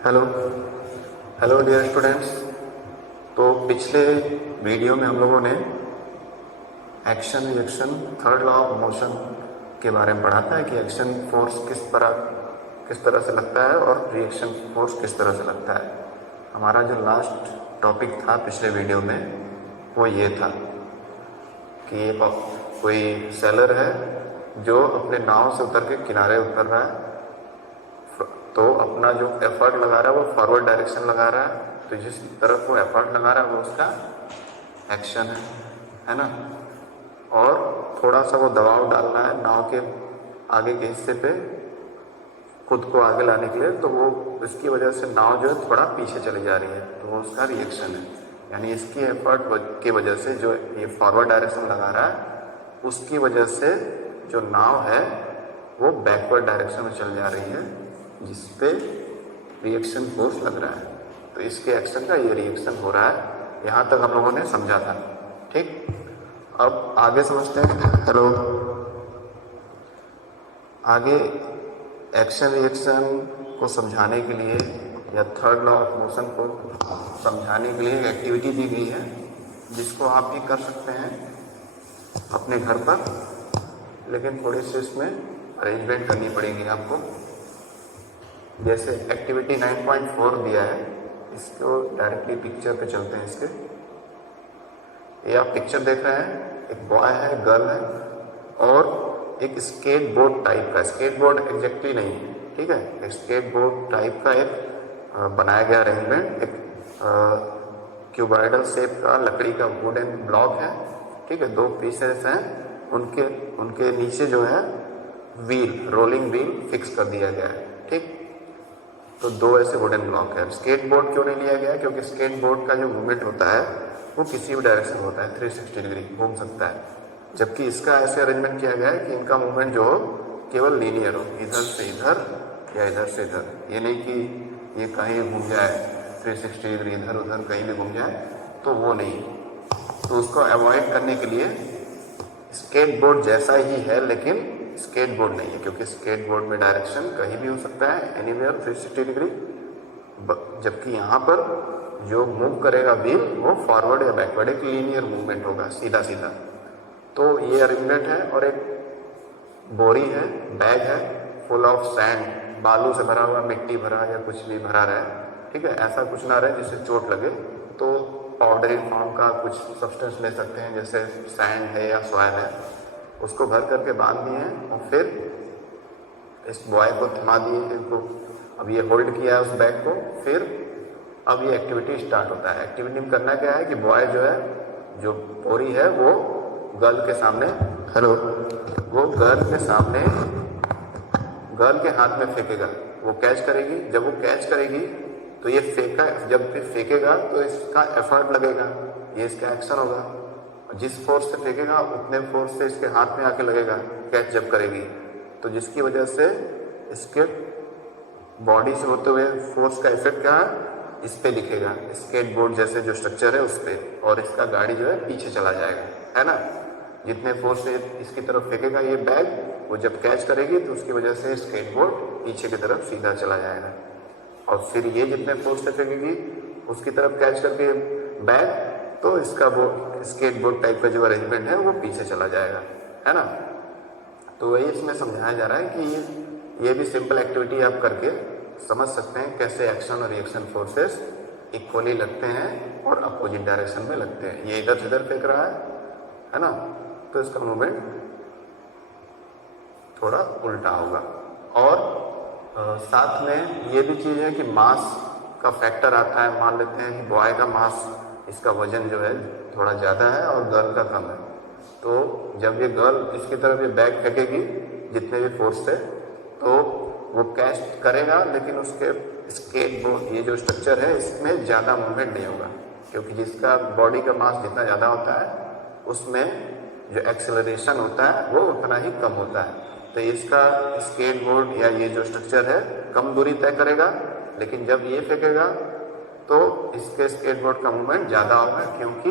Hello hello dear students. तो पिछले video में हम लोगों ने action reaction third law of motion के बारे में पढ़ा था कि एक्शन फोर्स किस तरह से लगता है और रिएक्शन फोर्स किस तरह से लगता है। हमारा जो लास्ट टॉपिक था पिछले वीडियो में वो ये था कि एक कोई सेलर है जो अपने नाव से उतर के किनारे उतर रहा है, तो अपना जो एफर्ट लगा रहा है वो फॉरवर्ड डायरेक्शन लगा रहा है। तो जिस तरफ वो एफर्ट लगा रहा है वो उसका एक्शन है ना। और थोड़ा सा वो दबाव डालना है नाव के आगे के हिस्से पे खुद को आगे लाने के लिए, तो वो इसकी वजह से नाव जो है थोड़ा पीछे चली जा रही है, तो वो उसका रिएक्शन है। यानी इसकी एफर्ट की वजह से जो ये फॉरवर्ड डायरेक्शन लगा रहा है उसकी वजह से जो नाव है वो बैकवर्ड डायरेक्शन में चल जा रही है, जिस पे रिएक्शन फोर्स लग रहा है। तो इसके एक्शन का ये रिएक्शन हो रहा है। यहाँ तक हम लोगों ने समझा था, ठीक। अब आगे समझते हैं। हेलो, आगे एक्शन रिएक्शन को समझाने के लिए या थर्ड लॉ ऑफ मोशन को समझाने के लिए एक एक्टिविटी दी गई है जिसको आप भी कर सकते हैं अपने घर पर, लेकिन थोड़ी सी इसमें अरेंजमेंट करनी पड़ेगी आपको। जैसे एक्टिविटी 9.4 दिया है, इसको डायरेक्टली पिक्चर पे चलते हैं। इसके ये आप पिक्चर देख रहे हैं, एक बॉय है, गर्ल है और एक स्केट बोर्ड टाइप का, स्केट बोर्ड एग्जैक्टली नहीं है, ठीक है, एक स्केट बोर्ड टाइप का एक बनाया गया अरेंजमेंट, एक क्यूबॉइडल शेप का लकड़ी का वुडन ब्लॉक है, ठीक है, दो पीसेस हैं, उनके नीचे जो है व्हील, रोलिंग व्हील फिक्स कर दिया गया है, ठीक। तो दो ऐसे वुडन ब्लॉक है। स्केट बोर्ड क्यों नहीं लिया गया? क्योंकि स्केट बोर्ड का जो मूवमेंट होता है वो किसी भी डायरेक्शन में होता है, 360 डिग्री घूम सकता है, जबकि इसका ऐसे अरेंजमेंट किया गया है कि इनका मूवमेंट जो हो केवल लीनियर हो, इधर से इधर या इधर से इधर। ये नहीं कि ये कहीं घूम जाए 360 डिग्री, इधर उधर कहीं भी घूम जाए, तो वो नहीं। तो उसको अवॉइड करने के लिए स्केट बोर्ड जैसा ही है लेकिन स्केट बोर्ड नहीं है, क्योंकि स्केट बोर्ड में डायरेक्शन कहीं भी हो सकता है, एनीवेयर 360 डिग्री, जबकि यहाँ पर जो मूव करेगा व्हील वो फॉरवर्ड या बैकवर्ड एक लीनियर मूवमेंट होगा, सीधा सीधा। तो ये अरेंजमेंट है। और एक बोरी है, बैग है फुल ऑफ सैंड, बालू से भरा हुआ, मिट्टी भरा या कुछ भी भरा रहे, ठीक है, ऐसा कुछ ना रहे जिससे चोट लगे। तो पाउडरी फॉर्म का कुछ सब्सटेंस ले सकते हैं, जैसे सैंड है या सॉइल है, उसको भर करके बांध दिए और फिर इस बॉय को थमा दिए, इनको अब ये होल्ड किया है उस बैग को। फिर अब ये एक्टिविटी स्टार्ट होता है। एक्टिविटी में करना क्या है कि बॉय जो है, जो बोरी है वो गर्ल के सामने, हेलो, वो गर्ल के सामने, गर्ल के हाथ में फेंकेगा, वो कैच करेगी। जब वो कैच करेगी तो ये जब फेंकेगा तो इसका एफर्ट लगेगा, ये इसका एक्शन होगा। जिस फोर्स से फेंकेगा उतने फोर्स से इसके हाथ में आके लगेगा कैच जब करेगी, तो जिसकी वजह से इसके बॉडी से होते हुए फोर्स का इफेक्ट क्या है, इस पे दिखेगा, स्केट बोर्ड जैसे जो स्ट्रक्चर है उस पर, और इसका गाड़ी जो है पीछे चला जाएगा, है ना। जितने फोर्स से इसकी तरफ फेंकेगा ये बैग, वो जब कैच करेगी तो उसकी वजह से स्केट बोर्ड पीछे की तरफ सीधा चला जाएगा। और फिर ये जितने फोर्स से फेंकेगी उसकी तरफ कैच करके बैग, तो इसका वो स्केट बोर्ड टाइप का जो अरेंजमेंट है वो पीछे चला जाएगा, है ना। तो वही इसमें समझाया जा रहा है कि ये भी सिंपल एक्टिविटी आप करके समझ सकते हैं कैसे एक्शन और रिएक्शन फोर्सेस इक्वली लगते हैं और अपोजिट डायरेक्शन में लगते हैं। ये इधर से इधर फेंक रहा है ना, तो इसका मूवमेंट थोड़ा उल्टा होगा। और साथ में ये भी चीज़ है कि मास का फैक्टर आता है। मान लेते हैं कि बॉय का मास, इसका वजन जो है थोड़ा ज़्यादा है और गर्ल का कम है, तो जब ये गर्ल इसकी तरफ ये बैग फेंकेगी जितने भी फोर्स से, तो वो कैच करेगा, लेकिन उसके स्केट बोर्ड ये जो स्ट्रक्चर है इसमें ज़्यादा मूवमेंट नहीं होगा, क्योंकि जिसका बॉडी का मास जितना ज़्यादा होता है उसमें जो एक्सेलरेशन होता है वो उतना ही कम होता है। तो इसका स्केट बोर्ड या ये जो स्ट्रक्चर है कम दूरी तय करेगा, लेकिन जब ये फेंकेगा तो इसके स्केट बोर्ड का मूवमेंट ज़्यादा होगा, क्योंकि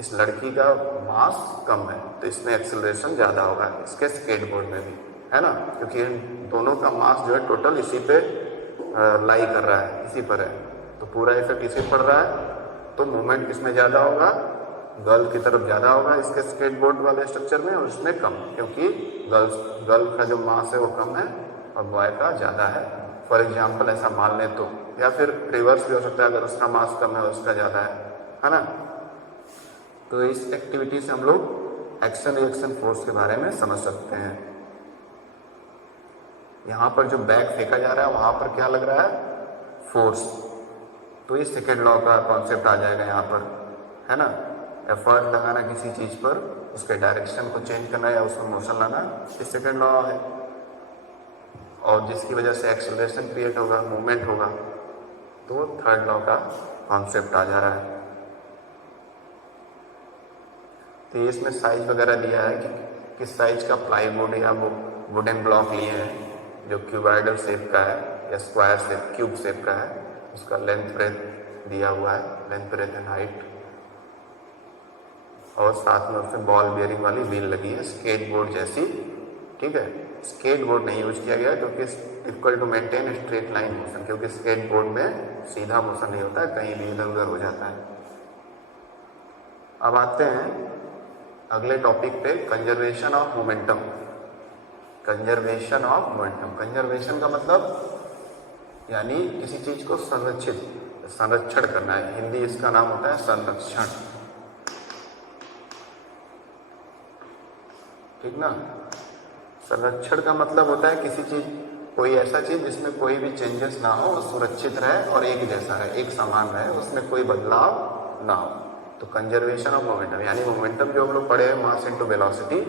इस लड़की का मास कम है, तो इसमें एक्सेलरेशन ज़्यादा होगा इसके स्केट बोर्ड में भी, है ना, क्योंकि इन दोनों का मास जो है टोटल इसी पे लाई कर रहा है, इसी पर है, तो पूरा इफेक्ट इसी पर पड़ रहा है, तो मूवमेंट किसमें ज़्यादा होगा, गर्ल की तरफ ज़्यादा होगा इसके स्केटबोर्ड वाले स्ट्रक्चर में, और इसमें कम, क्योंकि गर्ल का जो मास है वो कम है और बॉय का ज़्यादा है। फॉर एग्जाम्पल ऐसा मान लें तो, या फिर रिवर्स भी हो सकता है, अगर उसका मास कम है और उसका ज़्यादा है ना। तो इस एक्टिविटी से हम लोग एक्शन रिएक्शन फोर्स के बारे में समझ सकते हैं। यहाँ पर जो बैग फेंका जा रहा है वहाँ पर क्या लग रहा है, फोर्स, तो ये सेकेंड लॉ का कॉन्सेप्ट आ जाएगा यहाँ पर, है ना। एफर्ट लगाना किसी चीज़ पर, उसके डायरेक्शन को चेंज करना या उसमें मोशन लाना, ये सेकेंड लॉ है, और जिसकी वजह से एक्सेलरेशन क्रिएट होगा, मूवमेंट होगा, तो थर्ड लॉ का कॉन्सेप्ट आ जा रहा है। तो इसमें साइज वगैरह दिया है कि किस साइज का प्लाईवुड या वो वुडन ब्लॉक लिए हैं, जो क्यूबॉइडल शेप का है या स्क्वायर शेप, क्यूब शेप का है, उसका लेंथ ब्रेथ दिया हुआ है, लेंथ ब्रेथ एंड हाइट, और साथ में उसमें बॉल बेयरिंग वाली व्हील लगी है, स्केट बोर्ड जैसी, ठीक है। स्केट बोर्ड नहीं यूज किया गया क्योंकि equal to maintain straight line motion, क्योंकि स्केट बोर्ड में सीधा मोशन नहीं होता है, कहीं भी इधर उधर हो जाता है। अब आते हैं अगले टॉपिक पे, conservation of momentum. Conservation of momentum, conservation का मतलब यानी किसी चीज को संरक्षण करना है, हिंदी इसका नाम होता है संरक्षण, ठीक ना। संरक्षण का मतलब होता है किसी चीज, कोई ऐसा चीज जिसमें कोई भी चेंजेस ना हो, सुरक्षित रहे और एक जैसा रहे, एक समान रहे, उसमें कोई बदलाव ना हो, तो कंजर्वेशन ऑफ मोमेंटम। यानी मोमेंटम जो हम लोग पढ़े हैं, मास इनटू वेलोसिटी,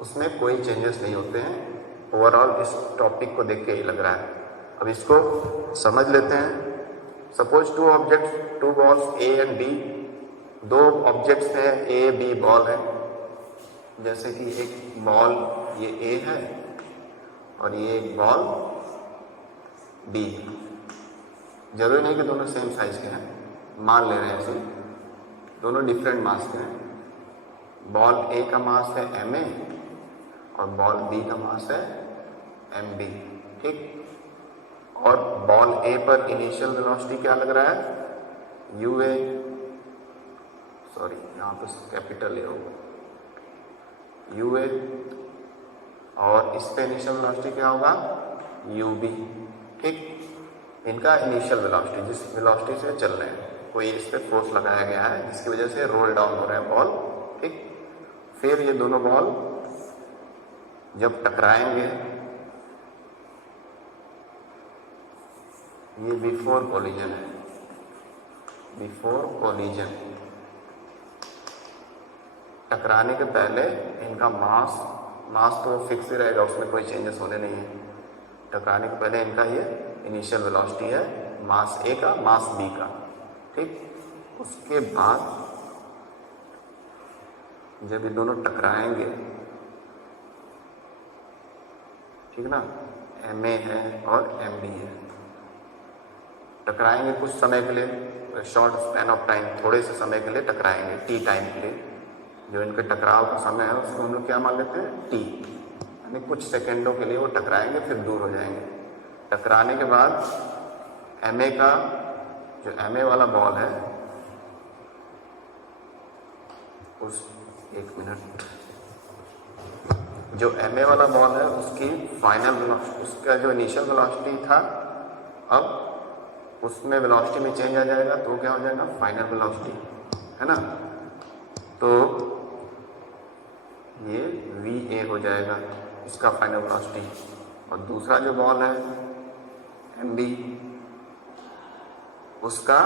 उसमें कोई चेंजेस नहीं होते हैं। ओवरऑल इस टॉपिक को देख के ही लग रहा है। अब इसको समझ लेते हैं। Suppose two objects, two balls A and B, दो ऑब्जेक्ट्स हैं, ए बी बॉल है, जैसे कि एक बॉल ये ए है और ये एक बॉल बी है। जरूरी नहीं कि दोनों सेम साइज के हैं, मान ले रहे हैं ऐसे, दोनों डिफरेंट मास के हैं। बॉल ए का मास है एम ए और बॉल बी का मास है एम बी, ठीक। और बॉल ए पर इनिशियल वेलोसिटी क्या लग रहा है, यू ए, सॉरी यहाँ पर कैपिटल ए होगा, यू ए, और इस पे इनिशियल वेलोसिटी क्या होगा, यू बी, ठीक। इनका इनिशियल वेलोसिटी, जिस वेलोसिटी से चल रहे हैं, कोई इस पे फोर्स लगाया गया है जिसकी वजह से रोल डाउन हो रहा है बॉल, ठीक। फिर ये दोनों बॉल जब टकराएंगे, ये बिफोर कोलिजन है, बिफोर कोलिजन, टकराने के पहले इनका मास तो फिक्स ही रहेगा, उसमें कोई चेंजेस होने नहीं है। टकराने के पहले इनका ये इनिशियल वेलोसिटी है, मास ए का, मास बी का, ठीक। उसके बाद जब ये दोनों टकराएंगे, ठीक ना, एम ए है और एम बी है, टकराएंगे कुछ समय के लिए, शॉर्ट स्पैन ऑफ टाइम, थोड़े से समय के लिए टकराएंगे, टी टाइम के लिए। जो इनके टकराव का समय है उसको हम लोग क्या मान लेते हैं, टी, यानी कुछ सेकेंडों के लिए वो टकराएंगे फिर दूर हो जाएंगे। टकराने के बाद एम ए का, जो एम ए वाला बॉल है, उस एक मिनट, जो एम ए वाला बॉल है उसकी फाइनल वेलोसिटी, उसका जो इनिशियल वेलोसिटी था, अब उसमें वेलोसिटी में चेंज आ जाएगा, तो क्या हो जाएगा, फाइनल वेलोसिटी, है ना। तो ये वी ए हो जाएगा इसका फाइनल वेलोसिटी, और दूसरा जो बॉल है एम बी, उसका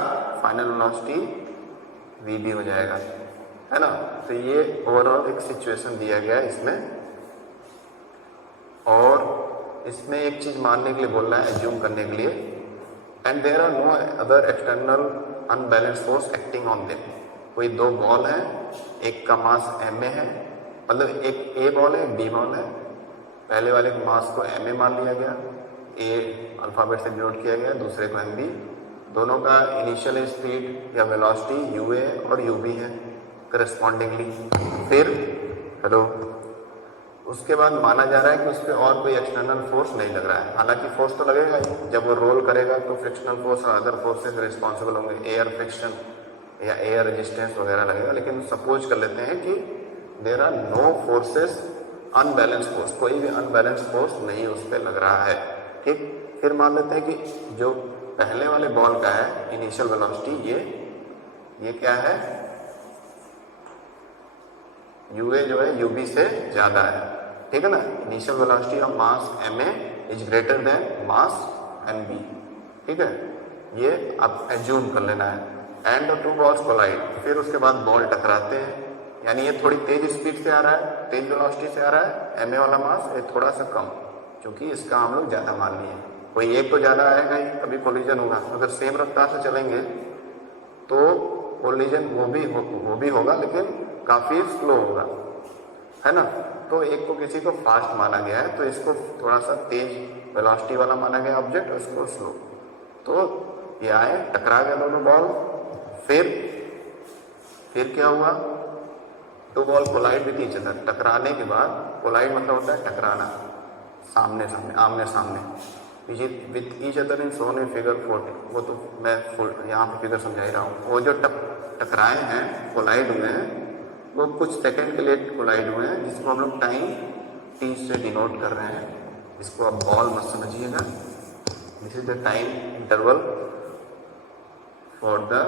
फाइनल वेलोसिटी वी बी हो जाएगा, है ना। तो ये ओवरऑल एक सिचुएशन दिया गया है इसमें, और इसमें एक चीज मानने के लिए बोल रहा है, एज्यूम करने के लिए, and there are no other external unbalance force acting on them. कोई दो बॉल है, एक का मास एम ए है, मतलब एक ए बॉल है, बी बॉल है, पहले वाले के मास को एम ए मान लिया गया, ए अल्फाबेट से डिनोट किया गया, दूसरे को एम बी, दोनों का इनिशियल स्पीड या वेलोसिटी यू ए और यू बी है करस्पॉन्डिंगली। फिर हेलो, उसके बाद माना जा रहा है कि उस पर और कोई एक्सटर्नल फोर्स नहीं लग रहा है। हालांकि फोर्स तो लगेगा ही, जब वो रोल करेगा तो फ्रिक्शनल फोर्स और अदर फोर्सेस रिस्पॉन्सिबल होंगे, एयर फ्रिक्शन या एयर रेजिस्टेंस वगैरह लगेगा। लेकिन सपोज कर लेते हैं कि there are no forces unbalance force, कोई भी अनबैलेंस फोर्स नहीं उस पर लग रहा है। ठीक, फिर मान लेते हैं कि जो पहले वाले बॉल का है इनिशियल वेलोसिटी, ये क्या है, यूए जो है यूबी से ज़्यादा है। ठीक है ना, initial velocity of mass ma is greater than mass nb। ठीक है, ये आप एज्यूम कर लेना है। And the two balls collide, फिर उसके बाद बॉल टकराते हैं, यानी ये थोड़ी तेज स्पीड से आ रहा है, तेज वेलोसिटी से आ रहा है, ma वाला मास ये थोड़ा सा कम, क्योंकि इसका हम लोग ज़्यादा मान लिए। कोई एक तो ज़्यादा आएगा ही, तभी कोलिजन होगा। अगर सेम रफ्तार से चलेंगे तो कोलिजन वो भी होगा, लेकिन काफ़ी स्लो होगा, है ना। तो एक को किसी को फास्ट माना गया है, तो इसको थोड़ा सा तेज वेलोसिटी वाला माना गया ऑब्जेक्ट, और इसको स्लो। तो ये आए, टकरा गया दोनों बॉल। फिर क्या हुआ, two ball collide with each other. टकराने के बाद, कोलाइड मतलब होता है टकराना, सामने सामने, आमने सामने, with each other in shown in figure 40। वो तो मैं यहाँ पे फिगर समझा ही रहा हूँ। वो जो टकराए हैं, कोलाइड हुए हैं, वो कुछ सेकंड के लिए कोलाइड हुए हैं, जिसको हम लोग टाइम टी से डिनोट कर रहे हैं। इसको आप बॉल मत समझिएगा, this is the time interval for the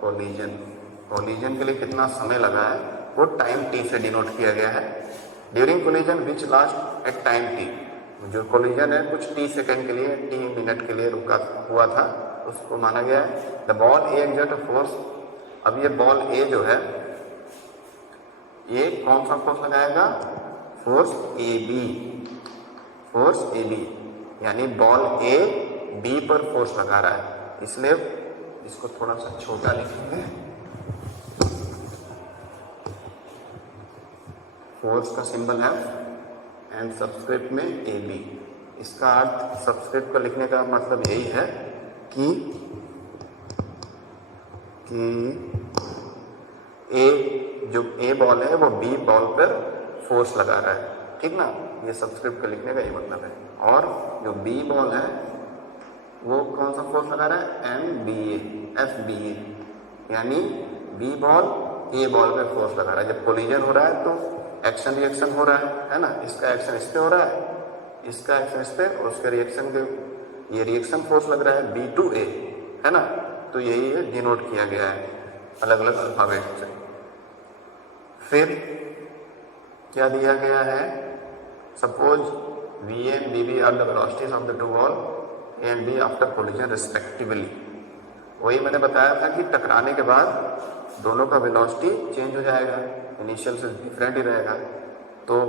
collision. Collision के लिए कितना समय लगा है वो टाइम टी से डिनोट किया गया है। During collision which last at time T, जो कोलिजन है कुछ टी सेकंड के लिए, टी मिनट के लिए रुका हुआ था, उसको माना गया है। The ball A exert a force. अब ये बॉल ए जो है, ये कौन सा फोर्स लगाएगा, force A B, force A B, यानी बॉल ए बी पर फोर्स लगा रहा है। इसलिए इसको थोड़ा सा छोटा लिखेंगे, फोर्स का सिंबल है एंड सबस्क्रिप्ट में ए बी। इसका अर्थ सबस्क्रिप्ट का लिखने का मतलब यही है कि जो ए बॉल है वो बी बॉल पर फोर्स लगा रहा है। ठीक ना, ये सबस्क्रिप्ट का लिखने का ये मतलब है। और जो बी बॉल है वो कौन सा फोर्स लगा रहा है, एम बी ए, एफ बी ए, यानी बी बॉल ए बॉल पे फोर्स लगा रहा है। जब कोलिजन हो रहा है तो एक्शन रिएक्शन हो रहा है ना, इसका एक्शन इस पे हो रहा है, इसका एक्शन इस पे, और उसके रिएक्शन के, ये रिएक्शन फोर्स लग रहा है बी टू ए, है ना। तो यही है, डिनोट किया गया है अलग अलग अल्फाबेट से। फिर क्या दिया गया है, suppose V and B B are the velocities of the two ball A and B after collision respectively. वही मैंने बताया था कि टकराने के बाद दोनों का वेलोसिटी चेंज हो जाएगा, इनिशियल से डिफरेंट ही रहेगा। तो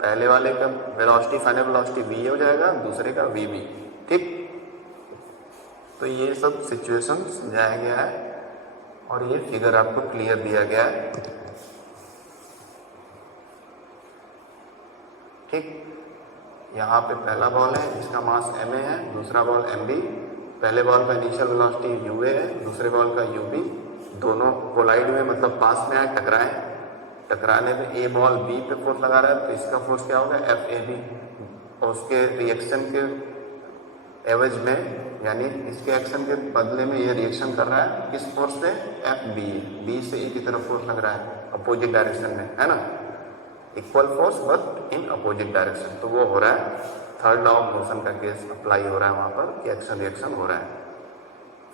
पहले वाले का वेलोसिटी, फाइनल वेलोसिटी वी हो जाएगा, दूसरे का वी बी। ठीक, तो ये सब सिचुएशन समझाया गया है और ये फिगर आपको क्लियर दिया गया है। ठीक, यहाँ पे पहला बॉल है, इसका मास ma है, दूसरा बॉल mb। पहले बॉल का इनिशियल वेलोसिटी ua है, दूसरे बॉल का ub। दोनों कोलाइड में, मतलब पास में आए, टकराए। टकराने में ए बॉल बी पे फोर्स लगा रहा है, तो इसका फोर्स क्या होगा, एफ ए बी। और उसके रिएक्शन के एवज में, यानी इसके एक्शन के बदले में ये रिएक्शन कर रहा है किस फोर्स से, एफ बी, बी से ए की तरफ फोर्स लग रहा है अपोजिट डायरेक्शन में, है ना, equal force but in opposite direction. तो वो हो रहा है, थर्ड लॉ ऑफ मोशन का केस अप्लाई हो रहा है वहाँ पर कि एक्शन रिएक्शन हो रहा है।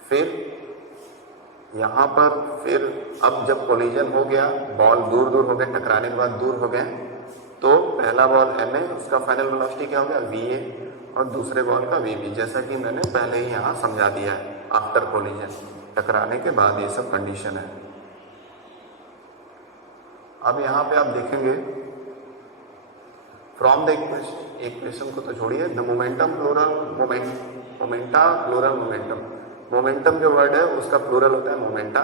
फिर यहाँ पर, फिर अब जब कोलिजन हो गया, बॉल दूर दूर हो गए, टकराने के बाद दूर हो गए, तो पहला बॉल ma, उसका फाइनल वेलोसिटी क्या हो गया, va, और दूसरे बॉल का vb, जैसा कि मैंने पहले ही यहाँ समझा दिया है। आफ्टर कोलिजन, टकराने के बाद ये सब कंडीशन है। अब यहाँ पे आप देखेंगे, फ्रॉम द इक्वेशन को तो छोड़िए, the momentum plural momenta plural momentum. Momentum जो वर्ड है उसका प्लूरल होता है मोमेंटा,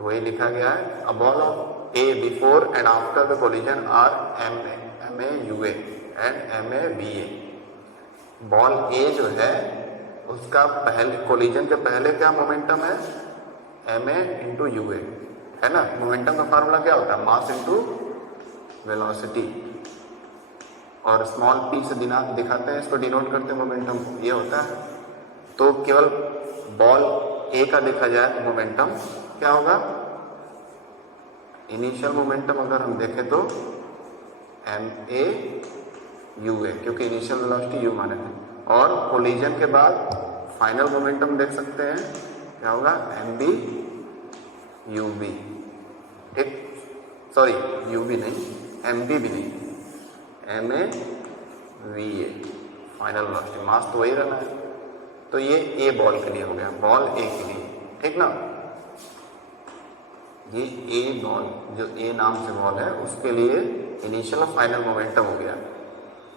वही लिखा गया है। A ball of A before and after the collision are ma ua and ma va। Ball A जो है उसका पहले, कोलिजन के पहले क्या मोमेंटम है, ma इंटू ua, है ना। मोमेंटम का फार्मूला क्या होता है, मास इंटू वेलोसिटी, और स्मॉल p से दिखाते हैं, इसको डिनोट करते हैं मोमेंटम, ये होता है। तो केवल बॉल ए का देखा जाए तो मोमेंटम क्या होगा, इनिशियल मोमेंटम अगर हम देखें तो ma u है, क्योंकि इनिशियल वेलोसिटी u माने हैं। और कोलिजन के बाद फाइनल मोमेंटम देख सकते हैं क्या होगा, mb ub, ठीक, सॉरी ub नहीं, mb भी नहीं, ma va, फाइनल वेलोसिटी, मास तो वही रहना है। तो ये ए बॉल के लिए हो गया, बॉल ए के लिए, ठीक ना। ये ए बॉल, जो ए नाम से बॉल है, उसके लिए इनिशियल और फाइनल मोमेंटम हो गया,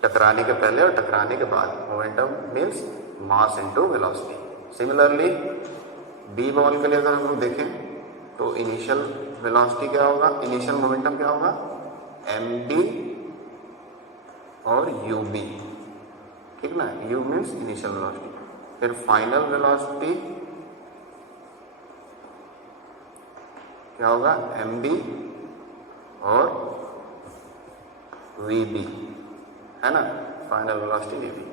टकराने के पहले और टकराने के बाद। Momentum means mass into velocity. Similarly B ball के लिए अगर हम लोग देखें तो इनिशियल वेलोसिटी क्या होगा, इनिशियल मोमेंटम क्या होगा, एम बी और यू बी, ठीक ना। यू मीन्स इनिशियल वेलोसिटी, फिर फाइनल वेलोसिटी क्या होगा, एम बी और वी बी, है ना, फाइनल वेलोसिटी वी बी।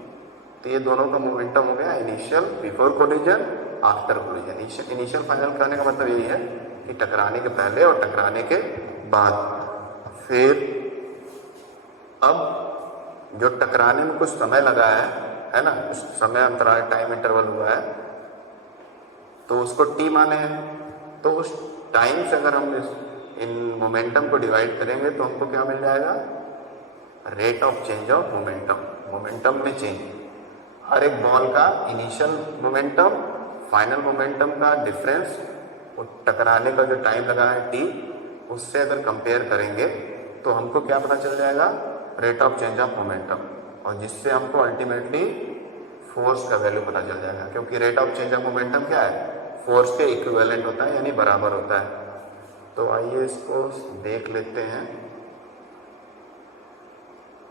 तो ये दोनों का मोमेंटम हो गया initial before collision, after collision. Initial final कहने का मतलब यही है कि टकराने के पहले और टकराने के बाद। फिर अब जो टकराने में कुछ समय लगा है ना, कुछ समय अंतराल, टाइम इंटरवल हुआ है, तो उसको टी माने हैं। तो उस टाइम से अगर हम इन मोमेंटम को डिवाइड करेंगे तो हमको क्या मिल जाएगा, rate of change of momentum, momentum में चेंज। हर एक बॉल का इनिशियल मोमेंटम, फाइनल मोमेंटम का डिफरेंस, वो टकराने का जो टाइम लगा है टी, उससे अगर कंपेयर करेंगे तो हमको क्या पता चल जाएगा, rate of change of momentum, और जिससे हमको अल्टीमेटली फोर्स का वैल्यू पता चल जाएगा, क्योंकि rate of change of momentum क्या है, फोर्स के इक्विवेलेंट होता है, यानी बराबर होता है। तो आइए इसको देख लेते हैं।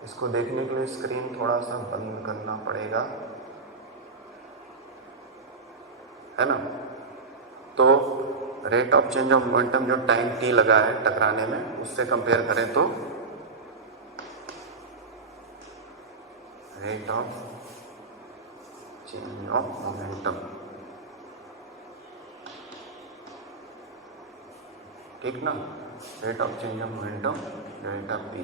इसको देखने के लिए स्क्रीन थोड़ा सा बंद करना पड़ेगा, है ना। तो rate of change of momentum जो टाइम टी लगा है टकराने में, उससे कंपेयर करें तो rate of change of momentum, ठीक ना, rate of change of momentum delta P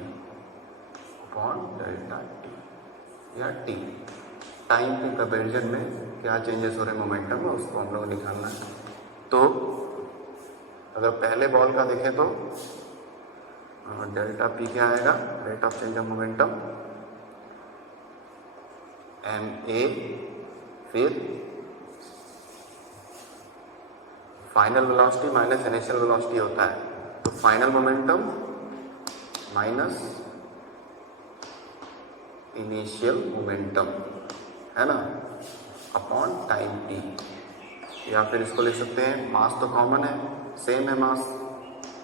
upon delta T, या टी, टाइम के कंपेरिजन में क्या चेंजेस हो रहे हैं मोमेंटम में, उसको हम लोग निकालना है। तो अगर पहले बॉल का देखें तो डेल्टा पी क्या आएगा, rate of change of momentum M A, फिर final velocity minus initial velocity होता है, तो final momentum minus initial momentum, है ना, अपॉन टाइम टी। या फिर इसको लिख सकते हैं, मास तो कॉमन है, सेम है मास,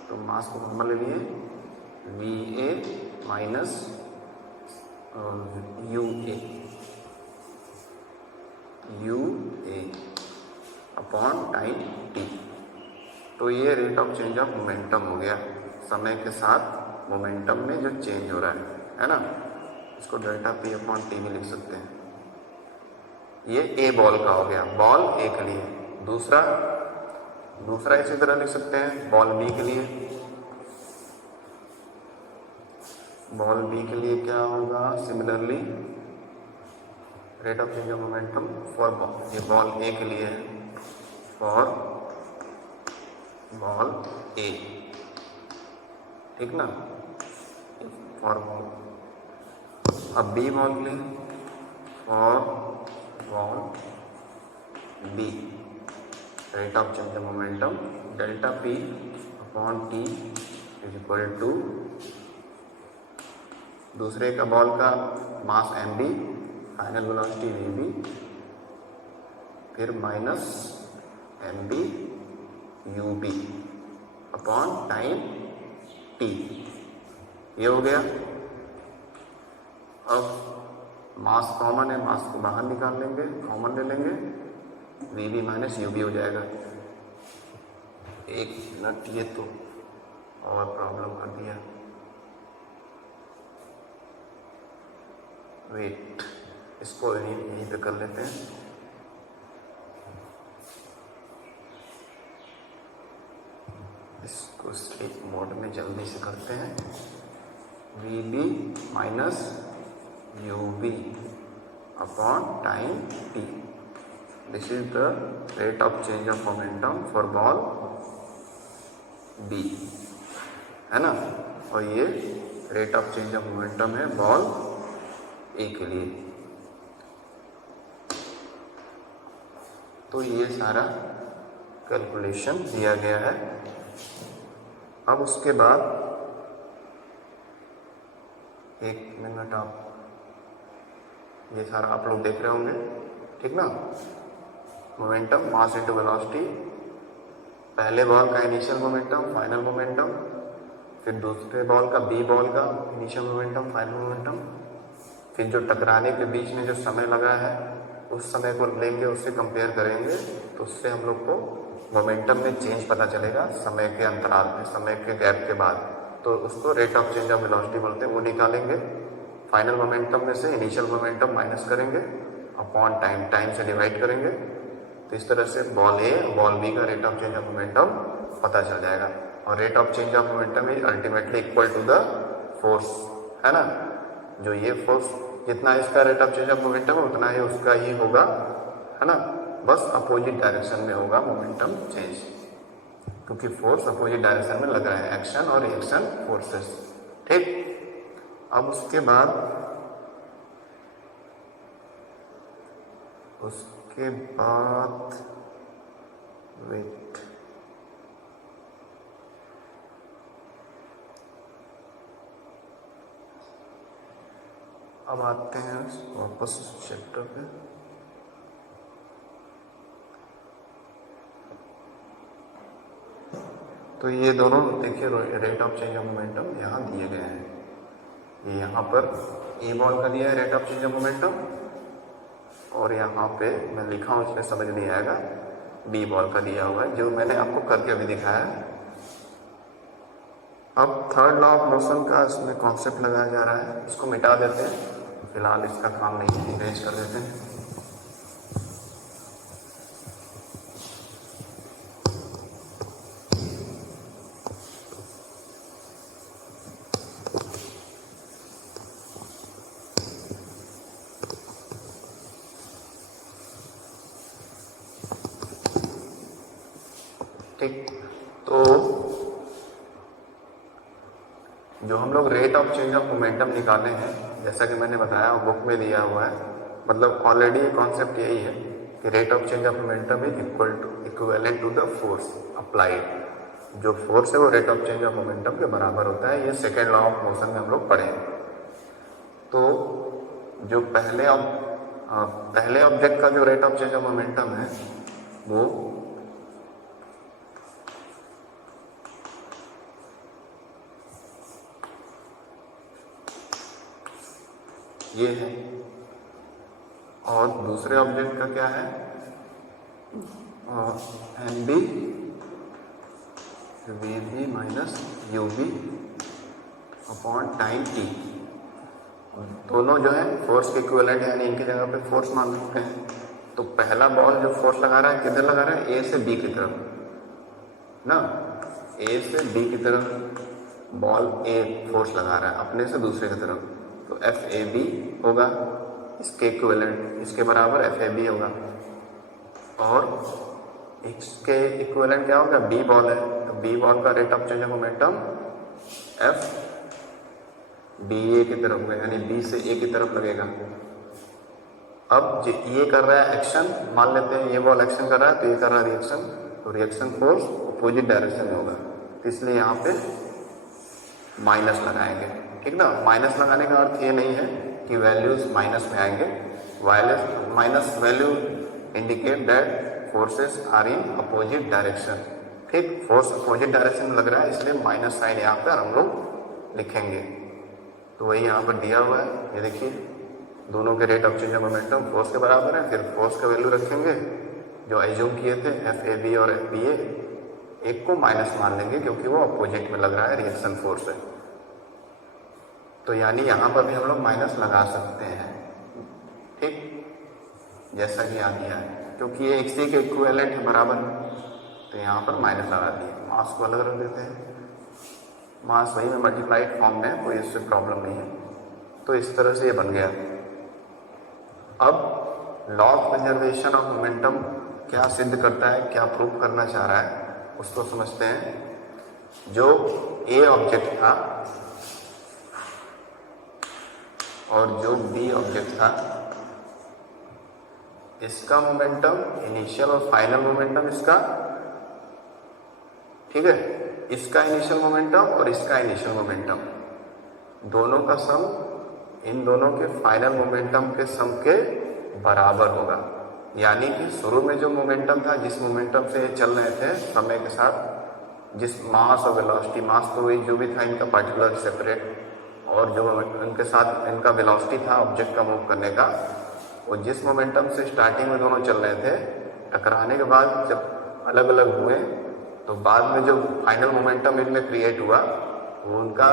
तो मास को कॉमन ले लिए, V A minus U A upon time T. तो ये rate of change of momentum हो गया, समय के साथ मोमेंटम में जो चेंज हो रहा है ना। इसको डेल्टा पी अपॉन टी भी लिख सकते हैं। ये ए बॉल का हो गया, बॉल ए के लिए। दूसरा इसी तरह लिख सकते हैं बॉल बी के लिए। बॉल बी के लिए क्या होगा, similarly rate of change of momentum for ball, ये बॉल ए के लिए है, फॉर बॉल ए, ठीक ना, फॉर बॉल। अब बी बॉल के लिए, for ball B, rate of change of momentum delta P upon T is equal to, दूसरे का बॉल का mass M B, final velocity V B, फिर minus M B U B upon time T, ये हो गया। अब मास common है, मास को बाहर निकाल लेंगे, कॉमन ले लेंगे, V B minus U B हो जाएगा। एक मिनट, ये तो और प्रॉब्लम कर दिया। वेट, इसको यहीं पे कर लेते हैं। इसको स्लीप मोड में जल्दी से करते हैं। V B minus U B upon time T, this is the rate of change of momentum for ball B, है ना। और ये rate of change of momentum है बॉल ए के लिए। तो ये सारा कैलकुलेशन दिया गया है। अब उसके बाद एक मिनट, आप ये सारा आप लोग देख रहे होंगे, ठीक ना। मोमेंटम, मास इनटू वेलोसिटी, पहले बॉल का इनिशियल मोमेंटम, फाइनल मोमेंटम, फिर दूसरे बॉल का, बी बॉल का इनिशियल मोमेंटम, फाइनल मोमेंटम, फिर जो टकराने के बीच में जो समय लगा है उस समय को लेंगे, उससे कंपेयर करेंगे, तो उससे हम लोग को मोमेंटम में चेंज पता चलेगा समय के अंतराल में, समय के गैप के बाद। तो उसको rate of change of velocity बोलते हैं, वो निकालेंगे। फाइनल मोमेंटम में से इनिशियल मोमेंटम माइनस करेंगे अपॉन टाइम, टाइम से डिवाइड करेंगे। तो इस तरह से बॉल ए, बॉल बी का rate of change of momentum पता चल जाएगा। और rate of change of momentum is ultimately equal to the force, है ना। जो ये फोर्स, जितना इसका rate of change of momentum है उतना ही उसका ही होगा, है ना। बस अपोजिट डायरेक्शन में होगा मोमेंटम चेंज, क्योंकि फोर्स अपोजिट डायरेक्शन में लग रहा है, एक्शन और रिएक्शन फोर्सेस, ठीक। अब उसके बाद वेट, अब आते हैं वापस चैप्टर पे। तो ये दोनों देखिए rate of change of momentum यहाँ दिए गए हैं। ये यहाँ पर ए बॉल का दिया है rate of change of momentum, और यहाँ पे मैं लिखा हूँ इसमें समझ नहीं आएगा, बी बॉल का दिया हुआ है, जो मैंने आपको करके अभी दिखाया है। अब थर्ड लॉ ऑफ मोशन का इसमें कॉन्सेप्ट लगाया जा रहा है, इसको मिटा देते हैं, फिलहाल इसका काम नहीं है, इरेज कर देते हैं। ठीक, तो जो हम लोग rate of change of momentum निकाले हैं, जैसा कि मैंने बताया बुक में दिया हुआ है, मतलब ऑलरेडी ये कॉन्सेप्ट यही है कि rate of change of momentum is equivalent to the force applied. जो फोर्स है वो rate of change of momentum के बराबर होता है। ये सेकेंड लॉ ऑफ मोशन में हम लोग पढ़े। तो जो पहले ऑब्जेक्ट का जो rate of change of momentum है वो ये है, और दूसरे ऑब्जेक्ट का क्या है, N B V B minus U B upon time T. दोनों जो है फोर्स के इक्विवेलेंट है, यानी इनकी जगह पे फोर्स मान सकते हैं। तो पहला बॉल जो फोर्स लगा रहा है किधर लगा रहा है, ए से बी की तरफ ना, ए से बी की तरफ बॉल ए फोर्स लगा रहा है अपने से दूसरे की तरफ, तो एफ ए बी होगा इसके इक्विवेलेंट, इसके बराबर एफ ए बी होगा। और इसके इक्विवेलेंट क्या होगा, बी बॉल है, तो बी बॉल का rate of change of momentum F B A की तरफ होगा, यानी बी से ए की तरफ लगेगा। अब ये कर रहा है एक्शन, मान लेते हैं ये बॉल एक्शन कर रहा है, तो ये कर रहा है रिएक्शन, तो रिएक्शन फोर्स अपोजिट डायरेक्शन में होगा, तो इसलिए यहाँ पे माइनस लगाएंगे, ठीक ना। माइनस लगाने का अर्थ ये नहीं है कि वैल्यूज माइनस में आएंगे, minus value indicate that forces are in opposite direction, ठीक। फोर्स अपोजिट डायरेक्शन में लग रहा है, इसलिए माइनस साइन यहाँ पर हम लोग लिखेंगे। तो वही यहाँ पर दिया हुआ है, ये देखिए दोनों के rate of change of momentum force के बराबर है। फिर फोर्स का वैल्यू रखेंगे जो एज्यूम किए थे एफ ए बी और एफ बी ए, एक को माइनस मान लेंगे क्योंकि वो अपोजिट में लग रहा है, रिएक्शन फोर्स है, तो यानी यहाँ पर भी हम लोग माइनस लगा सकते हैं, ठीक, जैसा कि यहाँ दिया है, क्योंकि ये एक से के इक्विवेलेंट है, बराबर, तो यहाँ पर माइनस लगा दिए। मास को अलग रख देते हैं, मास वही में मल्टीप्लाइड फॉर्म में, कोई इससे प्रॉब्लम नहीं है। तो इस तरह से ये बन गया। अब law of conservation of momentum क्या सिद्ध करता है, क्या प्रूव करना चाह रहा है, उसको समझते हैं। जो ए ऑब्जेक्ट था और जो बी ऑब्जेक्ट था, इसका मोमेंटम इनिशियल और फाइनल मोमेंटम इसका, ठीक है, इसका इनिशियल मोमेंटम और इसका इनिशियल मोमेंटम, दोनों का सम इन दोनों के फाइनल मोमेंटम के सम के बराबर होगा। यानी कि शुरू में जो मोमेंटम था, जिस मोमेंटम से ये चल रहे थे समय के साथ, जिस मास और वेलोसिटी, मास तो वही जो भी था इनका पार्टिकुलर सेपरेट, और जो इनके साथ इनका वेलोसिटी था ऑब्जेक्ट का मूव करने का, वो जिस मोमेंटम से स्टार्टिंग में दोनों चल रहे थे, टकराने के बाद जब अलग अलग हुए तो बाद में जो फाइनल मोमेंटम इनमें क्रिएट हुआ वो उनका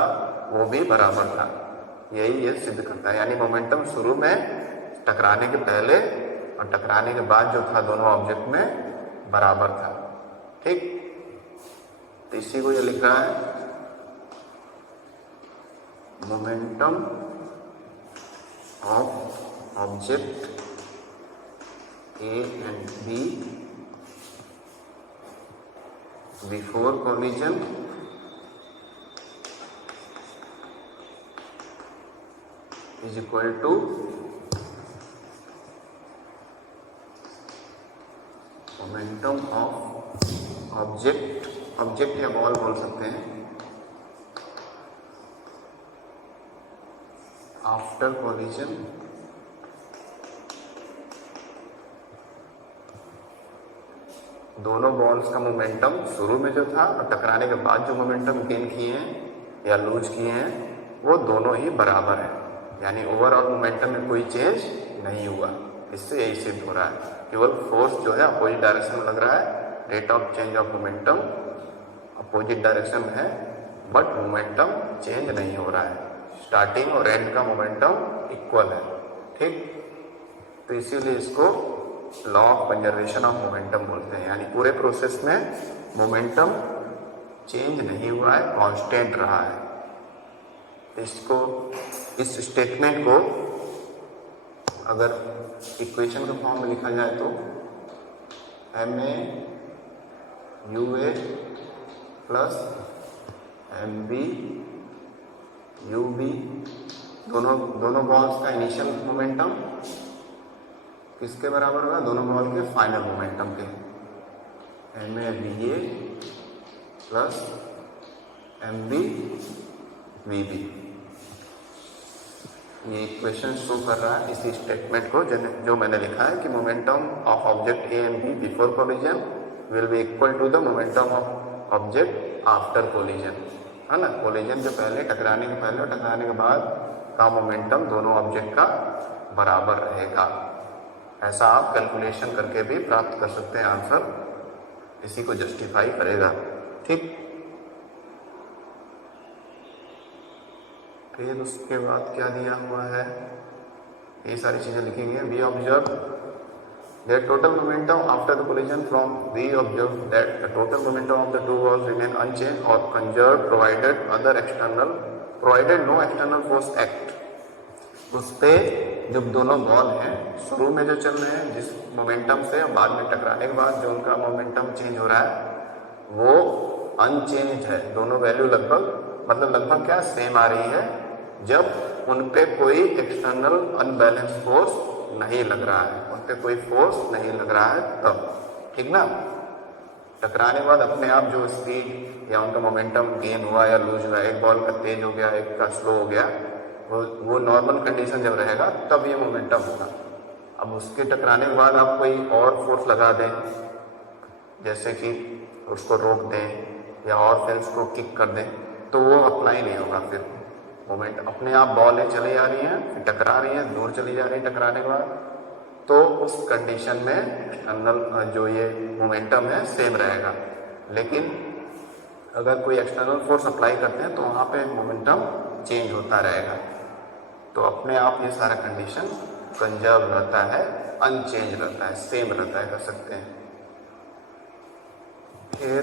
वो भी बराबर था। यही ये सिद्ध करता है। यानी मोमेंटम शुरू में टकराने के पहले और टकराने के बाद जो था दोनों ऑब्जेक्ट में बराबर था, ठीक। तो इसी को ये लिख रहा है, momentum of object A and B before collision is equal to momentum of object, object या बॉल बोल सकते हैं, आफ्टर कोलिजन दोनों बॉल्स का मोमेंटम शुरू में जो था और टकराने के बाद जो मोमेंटम गेन किए हैं या लूज किए हैं वो दोनों ही बराबर है। यानी ओवरऑल मोमेंटम में कोई चेंज नहीं हुआ। इससे यही सिद्ध हो रहा है, केवल फोर्स जो है अपोजिट डायरेक्शन में लग रहा है, rate of change of momentum opposite direction में है, बट मोमेंटम चेंज नहीं हो रहा है, स्टार्टिंग और एंड का मोमेंटम इक्वल है, ठीक। तो इसीलिए इसको law of conservation of momentum बोलते हैं। यानी पूरे प्रोसेस में मोमेंटम चेंज नहीं हुआ है, कांस्टेंट रहा है। इसको, इस स्टेटमेंट को अगर इक्वेशन के फॉर्म में लिखा जाए तो ma ua plus mb ub दोनों बॉल्स का इनिशियल मोमेंटम किसके बराबर होगा, दोनों बॉल के फाइनल मोमेंटम के, ma va plus mb vb। ये इक्वेशन शो कर रहा है इसी स्टेटमेंट को जो मैंने लिखा है कि momentum of object A and B before collision will be equal to the momentum of object after collision, है ना। कोलिजन जो पहले, टकराने के पहले और टकराने के बाद का मोमेंटम दोनों ऑब्जेक्ट का बराबर रहेगा। ऐसा आप कैलकुलेशन करके भी प्राप्त कर सकते हैं आंसर, इसी को जस्टिफाई करेगा, ठीक। फिर उसके बाद क्या दिया हुआ है, ये सारी चीज़ें लिखेंगे। We observe that total momentum after the collision from we observe that the total momentum of the two balls remain unchange और conserve provided no external force act. उस पर जब दोनों बॉल हैं शुरू में जो चल रहे हैं जिस मोमेंटम से, और बाद में टकराने के बाद जो उनका मोमेंटम चेंज हो रहा है वो अनचेंज है, दोनों वैल्यू लगभग क्या सेम आ रही है, जब उन पे कोई एक्सटर्नल अनबैलेंस फोर्स नहीं लग रहा है, उन पे कोई फोर्स नहीं लग रहा है तब, ठीक ना। टकराने के बाद अपने आप जो स्पीड या उनका मोमेंटम गेन हुआ या लूज हुआ, एक बॉल का तेज हो गया, एक का स्लो हो गया, वो नॉर्मल कंडीशन जब रहेगा तब ये मोमेंटम होगा। अब उसके टकराने के बाद आप कोई और फोर्स लगा दें, जैसे कि उसको रोक दें या और फिर उसको किक कर दें, तो वो अप्लाई नहीं होगा। फिर मोमेंट अपने आप बॉलें चली जा रही हैं, फिर टकरा रही हैं, दूर चली जा रही है टकराने के बाद, तो उस कंडीशन में एक्सटर्नल जो ये मोमेंटम है सेम रहेगा। लेकिन अगर कोई एक्सटर्नल फोर्स अप्लाई करते हैं तो वहाँ पे मोमेंटम चेंज होता रहेगा। तो अपने आप ये सारा कंडीशन कंजर्व रहता है, अनचेंज रहता है, सेम रहता है, कर सकते हैं। फिर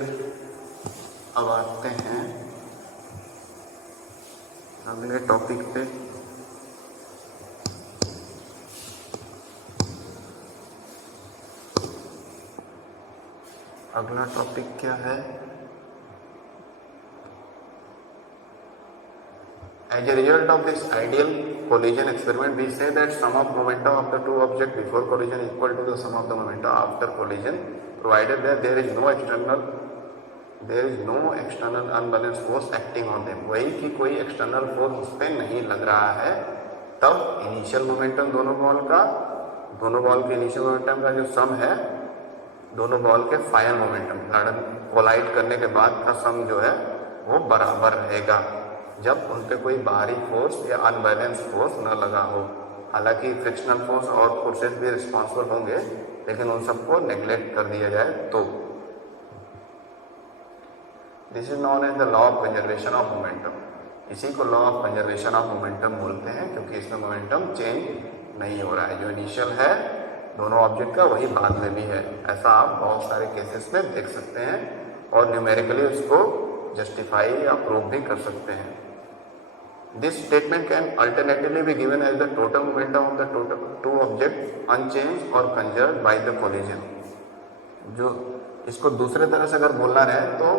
अब आते हैं अगले टॉपिक पे। अगला टॉपिक क्या है? As a result of this ideal collision experiment, we say that sum of momentum of the two objects before collision is equal to the sum of the momentum after collision, provided that there is no external unbalanced force acting on them। वही कि कोई external force उस पर नहीं लग रहा है, तब इनिशियल मोमेंटम दोनों बॉल के इनिशियल मोमेंटम का जो सम है दोनों बॉल के फाइनल मोमेंटम कोलाइड करने के बाद का सम जो है वो बराबर रहेगा, जब उन पे कोई बाहरी फोर्स या अनबैलेंस फोर्स न लगा हो। हालांकि फ्रिक्शनल फोर्स और फोर्सेस भी रिस्पॉन्सिबल होंगे, लेकिन उन सबको नेग्लेक्ट कर दिया जाए तो। This is known as the law of conservation of momentum. इसी को law of conservation of momentum बोलते हैं, क्योंकि इसमें मोमेंटम चेंज नहीं हो रहा है। जो इनिशियल है दोनों ऑब्जेक्ट का वही बाद में भी है। ऐसा आप बहुत सारे केसेस में देख सकते हैं और न्यूमेरिकली उसको जस्टिफाई या प्रूव भी कर सकते हैं। This statement can alternatively be given as the total momentum of the two objects unchanged or conserved by the collision। जो इसको दूसरे तरह से अगर बोलना रहे तो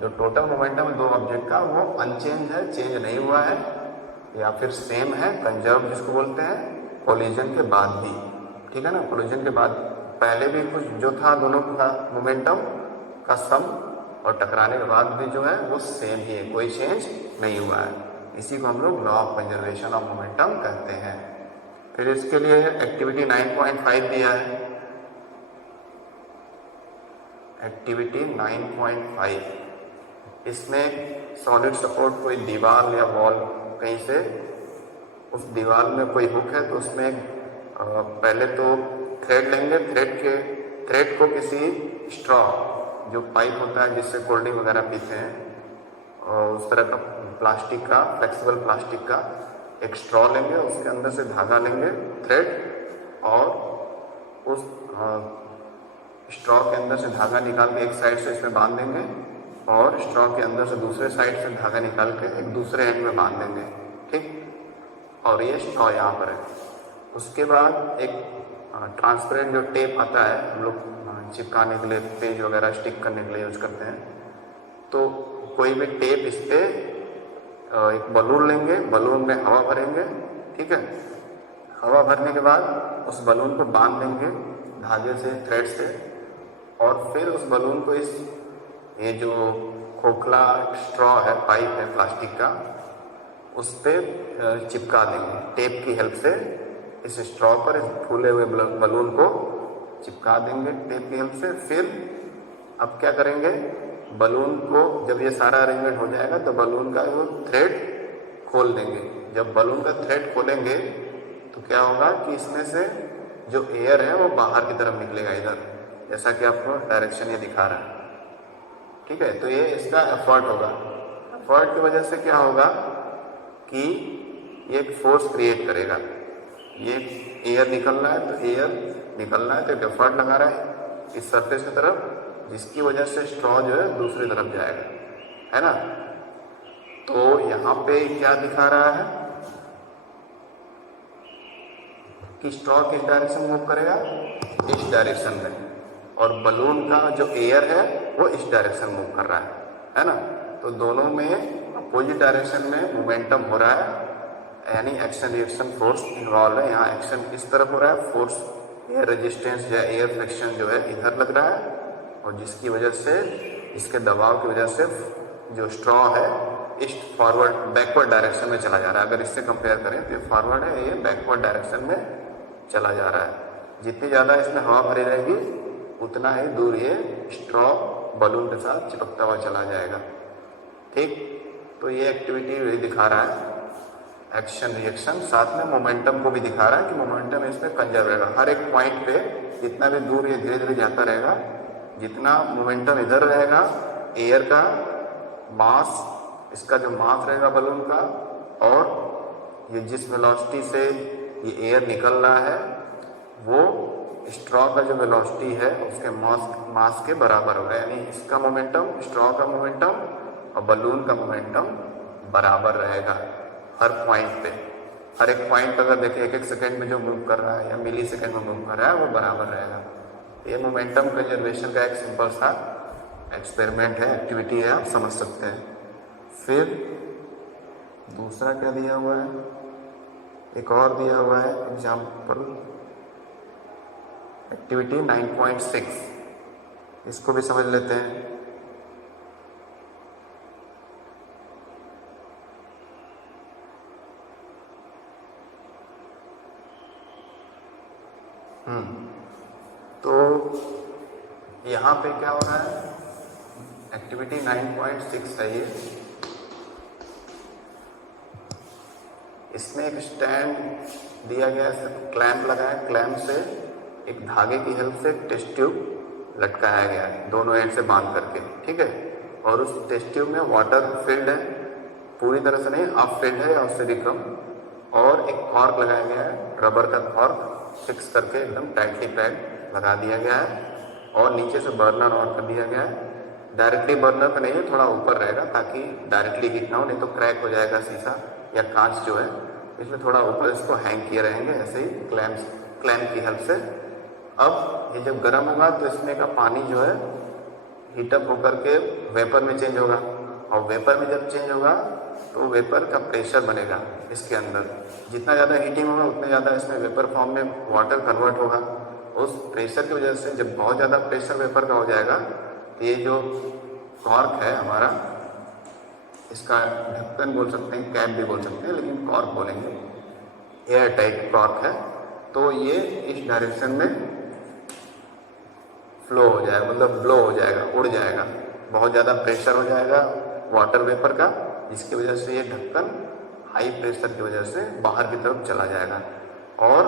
जो टोटल मोमेंटम है दो ऑब्जेक्ट का वो अनचेंज है, चेंज नहीं हुआ है, या फिर सेम है, कंजर्व जिसको बोलते हैं, कोलिजन के बाद भी। ठीक है ना, कोलिजन के बाद पहले भी कुछ जो था दोनों का मोमेंटम का सम, और टकराने के बाद भी जो है वो सेम ही है, कोई चेंज नहीं हुआ है। इसी को हम लोग law of conservation of momentum कहते हैं। फिर इसके लिए एक्टिविटी 9.5 दिया है। एक्टिविटी 9.5, इसमें सॉलिड सपोर्ट कोई दीवार या वॉल, कहीं से उस दीवार में कोई हुक है तो उसमें पहले तो थ्रेड लेंगे, थ्रेड को किसी स्ट्रॉ, जो पाइप होता है जिससे कोल्ड ड्रिंक वगैरह पीते हैं, और उस तरह का प्लास्टिक का, फ्लेक्सिबल प्लास्टिक का एक स्ट्रॉ लेंगे, उसके अंदर से धागा लेंगे थ्रेड, और उस स्ट्रॉ के अंदर से धागा निकाल के एक साइड से इसमें बांध देंगे, और स्ट्रॉ के अंदर से दूसरे साइड से धागा निकाल के एक दूसरे एंड में बांध देंगे। ठीक, और ये स्ट्रॉ यहाँ पर है। उसके बाद एक ट्रांसपेरेंट जो टेप आता है, हम लोग चिपकाने के लिए, पेज वगैरह स्टिक करने के लिए यूज करते हैं, तो कोई भी टेप इस पे एक बलून लेंगे, बलून में हवा भरेंगे। ठीक है, हवा भरने के बाद उस बलून को बांध देंगे धागे से, थ्रेड से, और फिर उस बलून को इस ये जो खोखला स्ट्रॉ है, पाइप है प्लास्टिक का, उस पर चिपका देंगे टेप की हेल्प से। इस स्ट्रॉ पर इस फूले हुए बलून को चिपका देंगे टेप की हेल्प से। फिर अब क्या करेंगे, बलून को जब ये सारा अरेंजमेंट हो जाएगा तो बलून का वो थ्रेड खोल देंगे। जब बलून का थ्रेड खोलेंगे तो क्या होगा कि इसमें से जो एयर है वो बाहर की तरफ निकलेगा इधर, जैसा कि आपको डायरेक्शन ये दिखा रहा है। ठीक है, तो ये इसका एफर्ट होगा। एफर्ट की वजह से क्या होगा कि ये एक फोर्स क्रिएट करेगा। ये एयर निकलना है तो एक एफर्ट लगा रहा है इस सरफेस की तरफ, जिसकी वजह से स्ट्रॉ जो है दूसरी तरफ जाएगा, है ना। तो यहाँ पे क्या दिखा रहा है कि स्ट्रॉ किस डायरेक्शन मूव करेगा, इस डायरेक्शन में, और बलून का जो एयर है वो इस डायरेक्शन मूव कर रहा है ना। तो दोनों में अपोजिट डायरेक्शन में मोमेंटम हो रहा है, यानी एक्शन रिएक्शन फोर्स इन्वॉल्व है। यहाँ एक्शन इस तरफ हो रहा है, फोर्स एयर रेजिस्टेंस या एयर फ्रिक्शन जो है इधर लग रहा है, और जिसकी वजह से, इसके दबाव की वजह से जो स्ट्रॉ है इस बैकवर्ड डायरेक्शन में चला जा रहा है। अगर इससे कंपेयर करें तो ये फॉरवर्ड है, ये बैकवर्ड डायरेक्शन में चला जा रहा है। जितनी ज़्यादा इसमें हवा भरी रहेगी उतना ही दूर ये स्ट्रॉ बलून के साथ चिपकता हुआ चला जाएगा। ठीक, तो ये एक्टिविटी दिखा रहा है एक्शन रिएक्शन, साथ में मोमेंटम को भी दिखा रहा है कि मोमेंटम इसमें कंजर्व रहेगा। हर एक पॉइंट पे जितना भी दूर ये धीरे धीरे जाता रहेगा, जितना मोमेंटम इधर रहेगा, एयर का मास, इसका जो मास रहेगा बलून का, और ये जिस वेलोसिटी से ये एयर निकल रहा है वो स्ट्रॉ का जो वेलोसिटी है उसके मास के बराबर होगा, यानी इसका मोमेंटम, स्ट्रॉ का मोमेंटम और बलून का मोमेंटम बराबर रहेगा हर पॉइंट पे। हर एक पॉइंट अगर देखें 1-1 सेकेंड में जो मूव कर रहा है या मिली सेकेंड में मूव कर रहा है वो बराबर रहेगा। ये मोमेंटम कंजर्वेशन का एक सिंपल सा एक्सपेरिमेंट है, एक्टिविटी है, आप समझ सकते हैं। फिर दूसरा क्या दिया हुआ है, एक और दिया हुआ है एग्जाम्पल एक्टिविटी 9.6, इसको भी समझ लेते हैं। तो यहाँ पे क्या हो रहा है, एक्टिविटी 9.6 है ये। इसमें एक स्टैंड दिया गया है, क्लैंप लगा है, क्लैंप से एक धागे की हेल्प से टेस्ट ट्यूब लटकाया गया है दोनों एंड से बांध करके, ठीक है। और उस टेस्ट ट्यूब में वाटर फिल्ड है, पूरी तरह से नहीं, हाफ फिल्ड है या उससे भी कम, और एक कॉर्क लगाया गया है, रबर का कॉर्क फिक्स करके एकदम टाइटली पैक लगा दिया गया है, और नीचे से बर्नर ऑन कर दिया गया है। डायरेक्टली बर्नर पे नहीं है, थोड़ा ऊपर रहेगा ताकि डायरेक्टली हीट ना हो, नहीं तो क्रैक हो जाएगा शीशा या कांच जो है, इसमें थोड़ा ऊपर इसको हैंग किए रहेंगे ऐसे ही क्लैंप की हेल्प से। अब ये जब गर्म होगा तो इसमें का पानी जो है हीटअप होकर के वेपर में चेंज होगा, और वेपर में जब चेंज होगा तो वेपर का प्रेशर बनेगा इसके अंदर। जितना ज़्यादा हीटिंग होगा उतना ज़्यादा इसमें वेपर फॉर्म में वाटर कन्वर्ट होगा। उस प्रेशर की वजह से जब बहुत ज़्यादा प्रेशर वेपर का हो जाएगा तो ये जो कॉर्क है हमारा, इसका ढक्कन बोल सकते हैं, कैप भी बोल सकते हैं, लेकिन कॉर्क बोलेंगे, एयर टाइट कॉर्क है, तो ये इस डायरेक्शन में फ्लो हो जाएगा, मतलब ब्लो हो जाएगा, उड़ जाएगा। बहुत ज़्यादा प्रेशर हो जाएगा वाटर वेपर का, जिसकी वजह से ये ढक्कन हाई प्रेशर की वजह से बाहर की तरफ चला जाएगा, और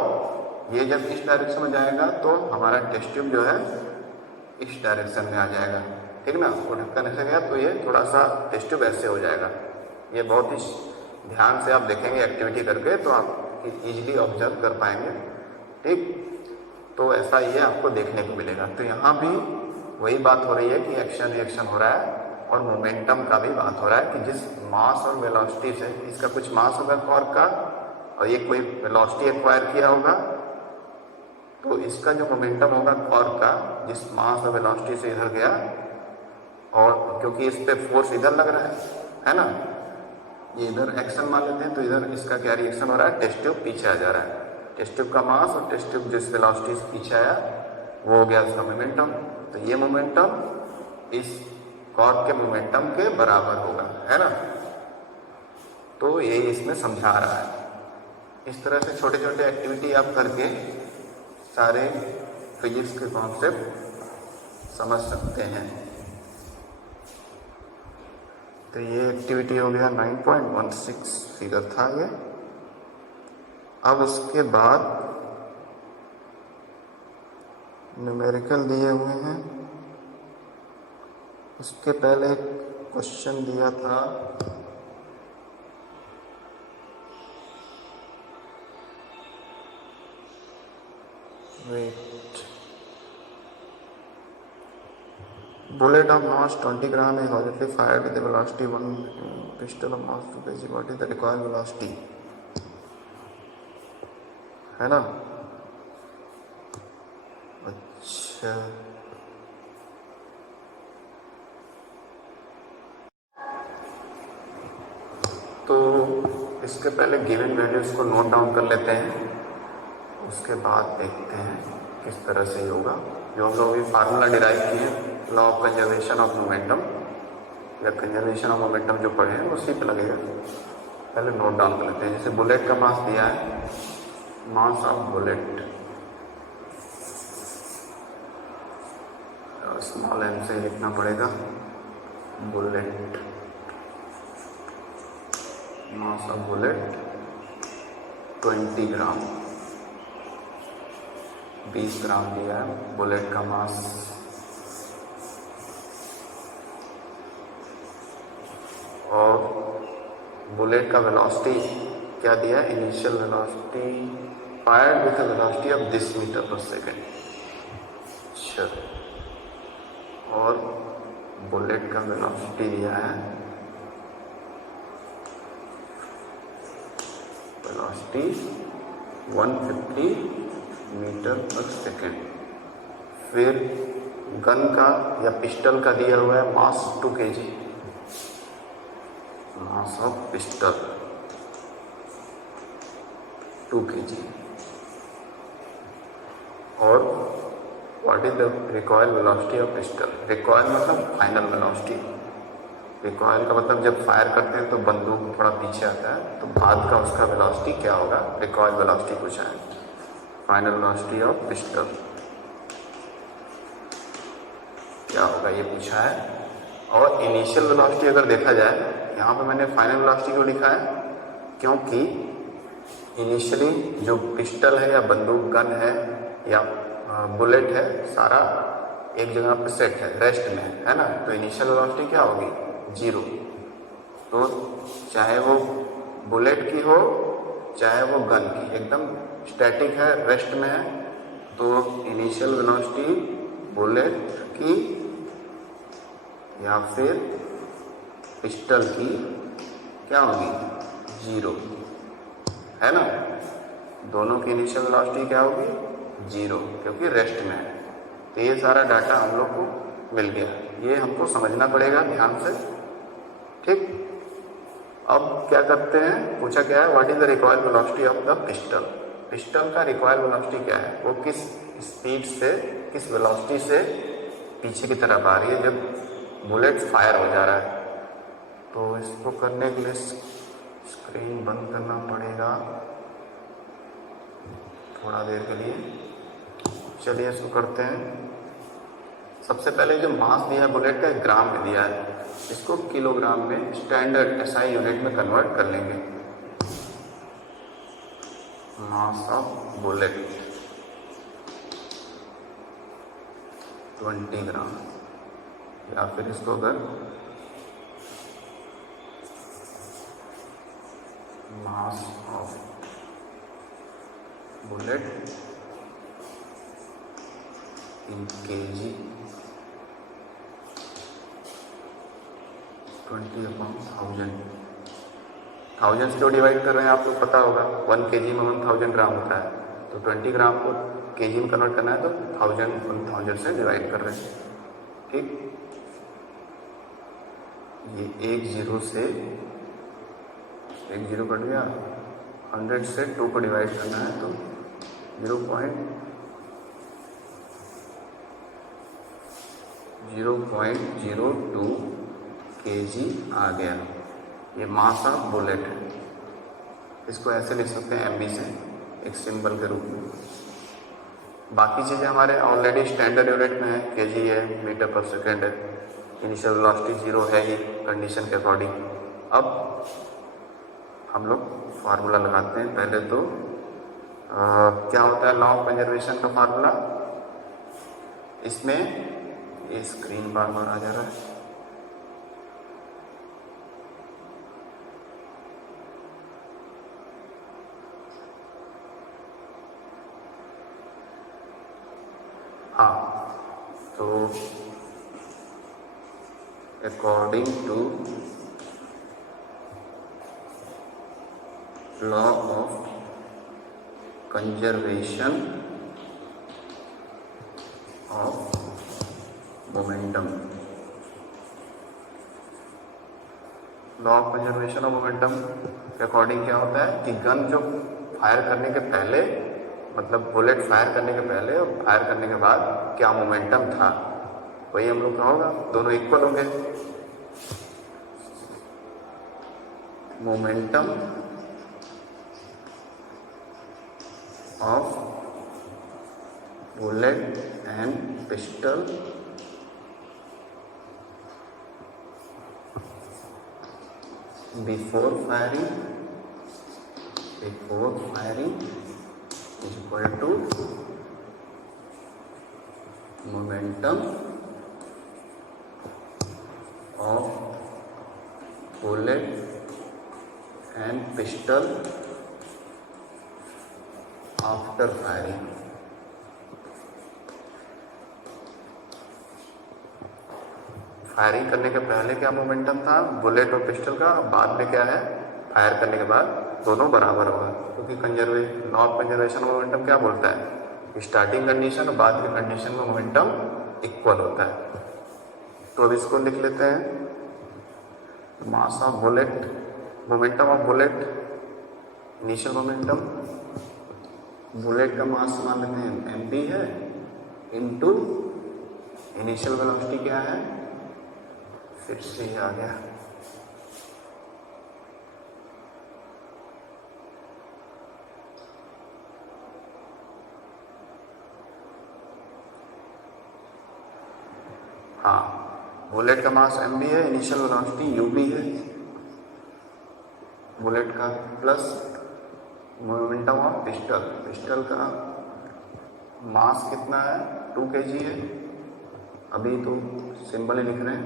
ये जब इस डायरेक्शन में जाएगा तो हमारा टेस्ट ट्यूब जो है इस डायरेक्शन में आ जाएगा, ठीक ना। वो ढक्कन ऐसे गया तो ये थोड़ा सा टेस्ट ट्यूब ऐसे हो जाएगा। ये बहुत ही ध्यान से आप देखेंगे एक्टिविटी करके तो आप इजीली ऑब्जर्व कर पाएंगे, ठीक। तो ऐसा ये आपको देखने को मिलेगा। तो यहाँ भी वही बात हो रही है कि एक्शन रिएक्शन हो रहा है, और मोमेंटम का भी बात हो रहा है कि जिस मास और वेलोसिटी से, इसका कुछ मास होगा कॉर्क का और ये कोई वेलोसिटी एक्वायर किया होगा, तो इसका जो मोमेंटम होगा कॉर्क का, जिस मास और वेलोसिटी से इधर गया, और क्योंकि इस पे फोर्स इधर लग रहा है ना, ये इधर एक्शन मान लेते हैं, तो इधर इसका क्या रिएक्शन हो रहा है, टेस्ट ट्यूब पीछे आ जा रहा है। टेस्ट ट्यूब का मास और टेस्ट ट्यूब जिस वेलोसिटी से पीछे आया वो हो गया उसका मोमेंटम। तो ये मोमेंटम इस कॉर्क के मोमेंटम के बराबर होगा, है ना। तो यही इसमें समझा रहा है। इस तरह से छोटे छोटे एक्टिविटी आप करके सारे फिजिक्स के कॉन्सेप्ट समझ सकते हैं। तो ये एक्टिविटी हो गया 9.16 फिगर था ये। अब उसके बाद न्यूमेरिकल दिए हुए हैं। उसके पहले एक क्वेश्चन दिया था, wait, bullet of mass 20 gram is horizontally fired with a velocity 1 pistol of mass 2 kg. What is the required velocity? है ना। अच्छा, तो इसके पहले गिवन वैल्यूज को नोट डाउन कर लेते हैं, उसके बाद देखते हैं किस तरह से होगा। जो हम लोग ये फार्मूला डिराइव किए, law of conservation of momentum या कंजर्वेशन ऑफ मोमेंटम जो पढ़े हैं उसी पे लगेगा। पहले नोट डाउन कर लेते हैं। जैसे बुलेट का मास दिया है, mass of bullet small M से लिखना पड़ेगा, bullet, mass of bullet 20 gram, 20 gram दिया है बुलेट का मास। और बुलेट का वेलोसिटी क्या दिया है, initial velocity fired with velocity of this metre per second. चलो, और बुलेट का वेलोसिटी दिया है वेलोसिटी 150 मीटर पर सेकेंड। फिर गन का या पिस्टल का दिया हुआ है mass 2 kg, mass of pistol 2 kg। और what is the recoil velocity of pistol. Recoil मतलब फाइनल वेलोसिटी। रिकॉयल का मतलब जब फायर करते हैं तो बंदूक थोड़ा पीछे आता है, तो बाद का उसका वेलोसिटी क्या होगा, रिकॉयल वेलोसिटी पूछा है, फाइनल वेलोसिटी ऑफ पिस्टल क्या होगा ये पूछा है। और इनिशियल वेलोसिटी अगर देखा जाए, यहाँ पे मैंने फाइनल वेलोसिटी क्यों लिखा है, क्योंकि इनिशियली जो पिस्टल है या बंदूक गन है या बुलेट है, सारा एक जगह पे सेट है, रेस्ट में है ना, तो इनिशियल वेलोसिटी क्या होगी, 0। तो चाहे वो बुलेट की हो चाहे वो गन की, एकदम स्टैटिक है, रेस्ट में है, तो इनिशियल वेलोसिटी बुलेट की या फिर पिस्टल की क्या होगी, 0, है ना। दोनों की इनिशियल वेलोसिटी क्या होगी, 0, क्योंकि रेस्ट में है। तो ये सारा डाटा हम लोग को मिल गया, ये हमको समझना पड़ेगा ध्यान से, ठीक। अब क्या करते हैं, पूछा क्या है, what is the recoil velocity of the pistol. Pistol का रिकॉयल वेलोसिटी क्या है, वो किस स्पीड से, किस वेलोसिटी से पीछे की तरफ आ रही है जब बुलेट फायर हो जा रहा है। तो इसको करने के लिए स्क्रीन बंद करना पड़ेगा थोड़ा देर के लिए। चलिए इसको करते हैं। सबसे पहले जो मास दिया है बुलेट का, ग्राम में दिया है, इसको किलोग्राम में स्टैंडर्ड SI यूनिट में कन्वर्ट कर लेंगे। मास ऑफ बुलेट 20 ग्राम, या फिर इसको अगर मास ऑफ बुलेट इन kg 20/1000, 1000 से जो डिवाइड कर रहे हैं आपको पता होगा, 1 kg में 1000 ग्राम होता है, तो 20 ग्राम को kg में कन्वर्ट करना है तो 1000 से डिवाइड कर रहे हैं, ठीक। ये 1 0 से 1 0 कट गया, 100 से 2 को डिवाइड करना है तो 0.02 kg आ गया। ये मास ऑफ बुलेट है, इसको ऐसे लिख सकते हैं MB से, एक सिंबल के रूप में। बाकी चीज़ें हमारे ऑलरेडी स्टैंडर्ड यूनिट में है, kg है, मीटर पर सेकेंड है, इनिशियल वेलोसिटी 0 है ही कंडीशन के अकॉर्डिंग। अब हम लोग फार्मूला लगाते हैं। पहले तो क्या होता है लॉ ऑफ कंजर्वेशन का फार्मूला, इसमें ये स्क्रीन बार बार आ जा रहा है, हाँ, तो according to law of conservation of momentum, law of conservation of momentum के अकॉर्डिंग क्या होता है कि गन जो फायर करने के पहले, मतलब बुलेट फायर करने के पहले और फायर करने के बाद क्या मोमेंटम था, वही हम लोग का होगा, दोनों इक्वल होंगे। Momentum of bullet and pistol before firing is equal to momentum of bullet pistol after firing. Firing करने के पहले क्या मोमेंटम था बुलेट और पिस्टल का, बाद में क्या है फायर करने के बाद दोनों बराबर होगा, क्योंकि लॉ ऑफ कंजर्वेशन मोमेंटम क्या बोलता है, स्टार्टिंग कंडीशन और बाद की कंडीशन में मोमेंटम इक्वल होता है। तो अब इसको लिख लेते हैं, मास of bullet, momentum of bullet, initial momentum, bullet का मास मान लेते हैं mv है, इनटू इनिशियल वेलोसिटी क्या है, फिर से ये आ गया हाँ, बुलेट का मास mv है, इनिशियल वेलोसिटी uv है बुलेट का, plus momentum of pistol, pistol का मास कितना है 2 kg है, अभी तो सिंबल ही लिख रहे हैं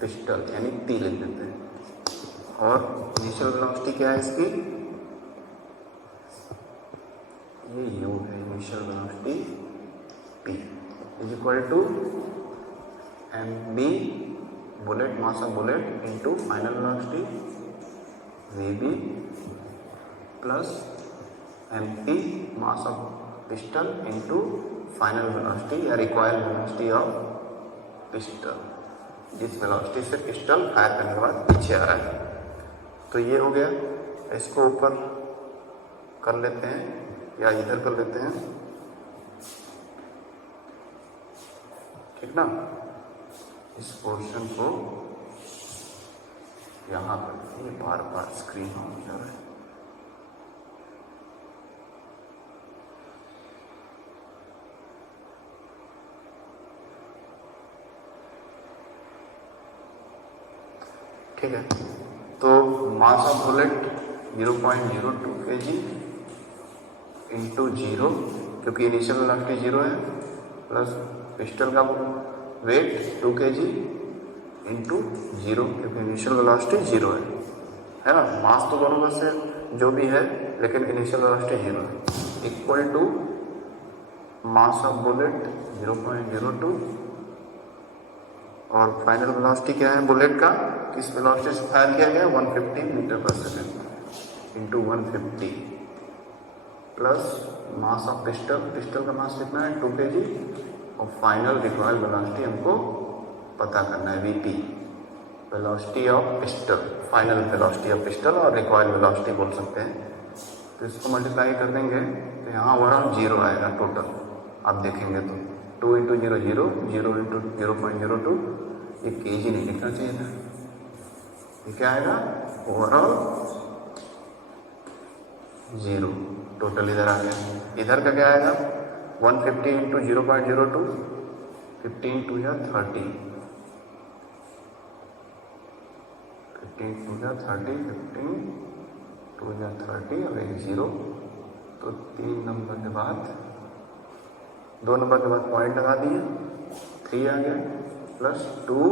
पिस्टल यानी T लिख देते हैं, और इनिशियल वेलोसिटी क्या है इसकी, ये u है, initial velocity p is equal to mv bullet mass of bullet into final velocity vb plus mp mass of pistol into final velocity या रिक्वायर्ड वेलोसिटी ऑफ पिस्टल, जिस वेलोसिटी से pistol fire करने के बाद पीछे आ रहा है। तो ये हो गया, इसको ऊपर कर लेते हैं या इधर कर लेते हैं, ठीक ना, इस पोर्शन को यहाँ पर, ये बार बार स्क्रीन हो जा रहा है, ठीक है। तो मास ऑफ बुलेट 0.02 kg इंटू 0, क्योंकि इनिशियल वेलोसिटी 0 है, प्लस पिस्टल का वेट 2 kg इंटू 0, क्योंकि इनिशियल वेलोसिटी 0 है ना, मास तो दोनों में से जो भी है लेकिन इनिशियल वेलोसिटी 0 है, equal to mass of bullet 0.02 और फाइनल वेलोसिटी क्या है बुलेट का, किस वेलोसिटी से फायर किया गया 150 metre per second into 150 plus mass of pistol, pistol का मास कितना है 2 kg और फाइनल रिक्वायर्ड वेलोसिटी हमको पता करना है VP, velocity of pistol, final velocity of pistol और रिक्वायर्ड वेलोसिटी बोल सकते हैं। तो इसको मल्टीप्लाई कर देंगे तो यहाँ ओवरऑल 0 आएगा टोटल, आप देखेंगे तो 2 इंटू 0 0, 0 इंटू 0.02, ये kg नहीं लिखना चाहिए था, ये क्या आएगा ओवरऑल 0, टोटल इधर आ गया, इधर का क्या आएगा 150 इंटू 0.02, 15 टू या 30, 15 टू या 30, 15 टू या 30 और एक 0, तो 3 नंबर के बाद 2 नंबर के बाद पॉइंट लगा दिए, 3 आ गया प्लस 2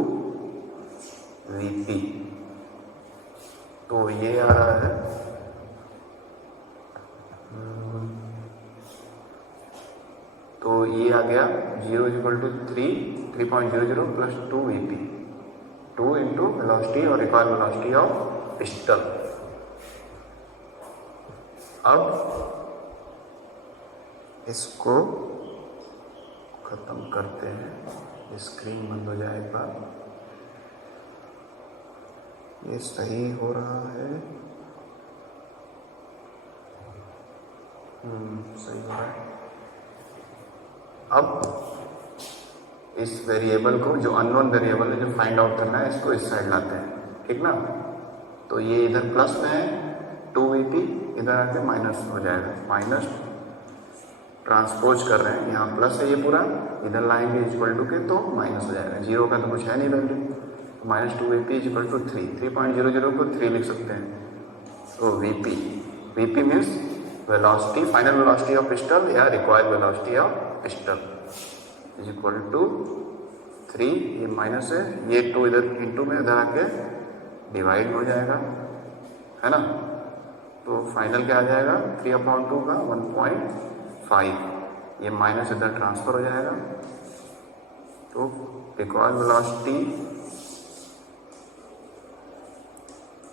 वीपी, तो ये आ रहा है तो ये आ गया 0 equal to 3.00 plus 2 VP, 2 into velocity और रिक्वायर्ड वेलोसिटी ऑफ पिस्टल। अब इसको खत्म करते हैं, स्क्रीन बंद हो जाए एक बार, ये सही हो रहा है, सही हो रहा है। अब इस वेरिएबल को, जो अननोन वेरिएबल है जो फाइंड आउट करना है, इसको इस साइड लाते हैं, ठीक ना, तो ये इधर प्लस में है 2ep, इधर आके माइनस हो जाएगा, माइनस ट्रांसपोज कर रहे हैं, यहाँ प्लस है ये पूरा, इधर लाएंगे इक्वल टू के तो माइनस हो जाएगा, 0 का तो कुछ है नहीं value, minus 2ep is equal to 3.00 को 3 लिख सकते हैं, तो VP means velocity, final velocity of pistol या required velocity of pistol is equal to 3, ये माइनस है, ये 2 इधर इंटू में इधर आके डिवाइड हो जाएगा, है ना, तो फाइनल क्या आ जाएगा, 3/2 का 1.5, ये माइनस इधर ट्रांसफर हो जाएगा। तो record velocity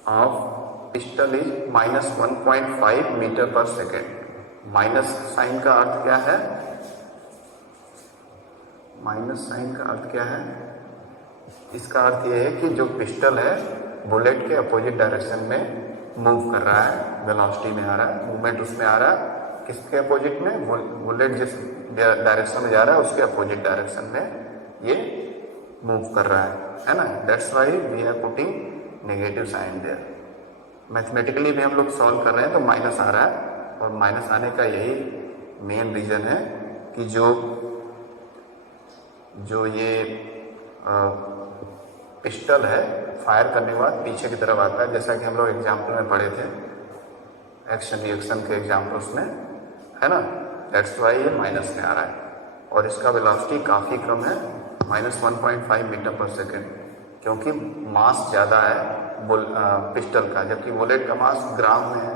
of pistol is -1.5 metre per second. Minus sign का अर्थ क्या है, माइनस साइन का अर्थ क्या है, इसका अर्थ यह है कि जो पिस्टल है बुलेट के अपोजिट डायरेक्शन में मूव कर रहा है, वेलोसिटी में आ रहा है, मूवमेंट उसमें आ रहा है। किसके अपोजिट में, बुलेट जिस डायरेक्शन में जा रहा है उसके अपोजिट डायरेक्शन में ये मूव कर रहा है ना। That's why we are putting negative sign there. Mathematically भी हम लोग सॉल्व कर रहे हैं तो माइनस आ रहा है, और माइनस आने का यही मेन रीज़न है कि जो ये पिस्टल है फायर करने के बाद पीछे की तरफ आता है, जैसा कि हम लोग एग्जाम्पल में पढ़े थे, एक्शन रिएक्शन के एग्जाम्पल्स में, है ना। दैट्स वाई ये माइनस में आ रहा है, और इसका वेलोसिटी काफ़ी कम है, -1.5 मीटर पर सेकेंड, क्योंकि मास ज़्यादा है पिस्टल का, जबकि बुलेट का मास ग्राम में है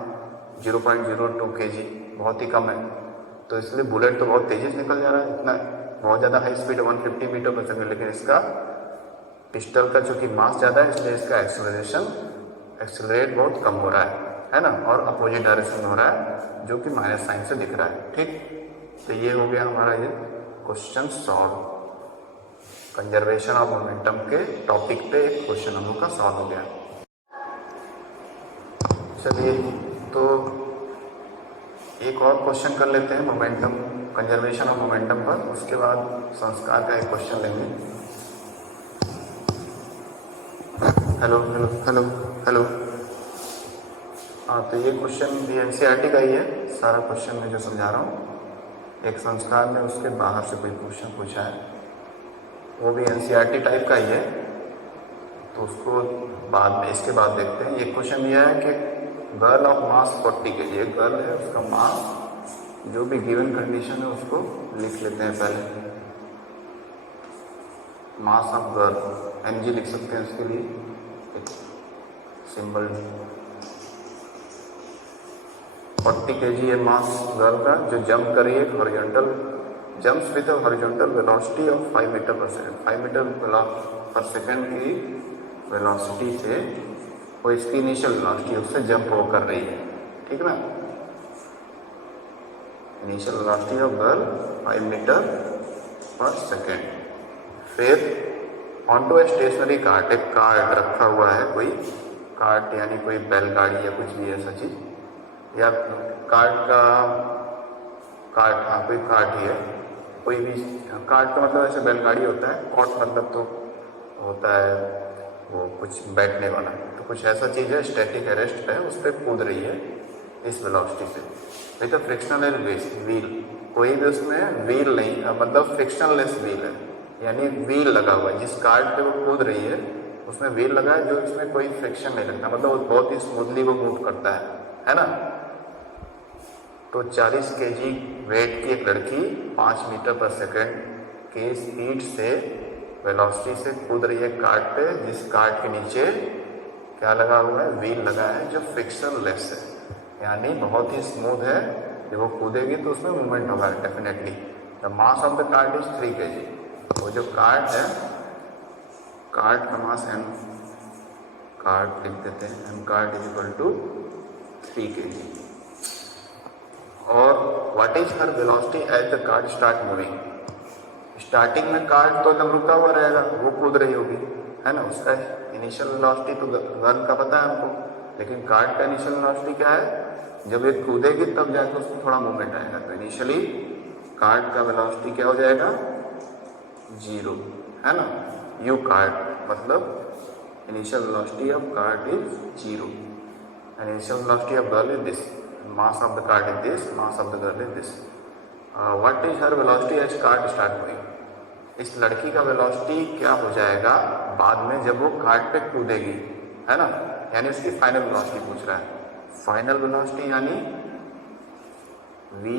0.02 kg, बहुत ही कम है। तो इसलिए बुलेट तो बहुत तेज़ी से निकल जा रहा है, इतना बहुत ज़्यादा high speed 150 metre per second, लेकिन इसका पिस्टल का चूँकि मास ज़्यादा है इसलिए इसका एक्सेलरेट बहुत कम हो रहा है ना, और अपोजिट डायरेक्शन में हो रहा है, जो कि माइनस साइन से दिख रहा है। ठीक, तो ये हो गया हमारा ये question solve. Conservation of momentum के टॉपिक पे एक क्वेश्चन हम लोग का सॉल्व हो गया। चलिए तो एक और क्वेश्चन कर लेते हैं मोमेंटम, कंजर्वेशन ऑफ मोमेंटम पर, उसके बाद संस्कार का एक क्वेश्चन लेंगे। Hello hello hello hello. हाँ, तो ये क्वेश्चन भी एनसीईआरटी का ही है, सारा क्वेश्चन मैं जो समझा रहा हूँ। एक संस्कार में उसके बाहर से कोई क्वेश्चन पूछा है, वो भी एनसीईआरटी टाइप का ही है, तो उसको बाद में, इसके बाद देखते हैं। ये क्वेश्चन दिया है कि गर्ल ऑफ मास 40 kg, एक गर्ल है, उसका मास जो भी गिवन कंडीशन है उसको लिख लेते हैं पहले। मास ऑफ गर्ल mg लिख सकते हैं, उसके लिए एक सिंबल 40 kg है मास गर्ल का, जो जंप कर रही है horizontal, jumps with horizontal velocity of 5 metre per second. 5 metre per second की वेलोसिटी से वो इसकी इनिशियल वेलोसिटी उससे जंप वो कर रही है, ठीक ना। Initial velocity of girl 5 metre per second. फिर on to a stationary cart, एक कार्ट रखा हुआ है, कोई कार्ट यानी कोई बैलगाड़ी या कुछ भी ऐसा चीज़, या कार्ट का कार्ट, हाँ कोई कार्ट ही है, कोई भी कार्ट का मतलब ऐसे बैलगाड़ी होता है, कॉट मतलब तो होता है वो कुछ बैठने वाला, तो कुछ ऐसा चीज़ है, स्टैटिक अरेस्ट है, उस पर कूद रही है इस वेलोसिटी से विद फ्रिक्शनल व्हील। कोई भी उसमें व्हील नहीं, मतलब फ्रिक्शनलेस व्हील है, यानी व्हील लगा हुआ है, जिस कार्ट पे वो कूद रही है उसमें व्हील लगा है, जो इसमें कोई फ्रिक्शन नहीं लगता, मतलब वो बहुत ही स्मूथली वो मूव करता है ना। तो 40 kg वेट की एक लड़की 5 मीटर पर सेकेंड के स्पीड से वेलोसिटी से कूद रही है कार्ट पे, जिस कार्ट के नीचे क्या लगा हुआ है, व्हील लगा है, जो फ्रिक्शन लेस है, यानी बहुत ही स्मूथ है। जब वो कूदेगी तो उसमें मूवमेंट होगा definitely. The mass of the cart is 3 kg। वो जो कार्ट है, कार्ट का मास m, कार्ट लिख देते हैं, m cart is equal to 3 kg। और what is her velocity as the cart start moving. Starting में कार्ट तो एकदम रुका हुआ रहेगा, वो कूद रही होगी, है ना। उसका इनिशियल वेलोसिटी तो गर्ल का पता है हमको, लेकिन कार्ट का इनिशियल वेलोसिटी क्या है, जब ये कूदेगी तब जाकर उसमें थोड़ा मूवमेंट आएगा। तो इनिशियली कार्ट का वेलोसिटी क्या हो जाएगा, 0, है ना। यू कार्ट मतलब initial velocity of cart is 0 and initial velocity of girl is this, mass of the cart is this, mass of the girl is this. What is her velocity as cart start moving. इस लड़की का velocity क्या हो जाएगा बाद में जब वो कार्ट पे कूदेगी, है ना, यानी उसकी फाइनल वेलोसिटी पूछ रहा है। फाइनल वेलोसिटी यानी वी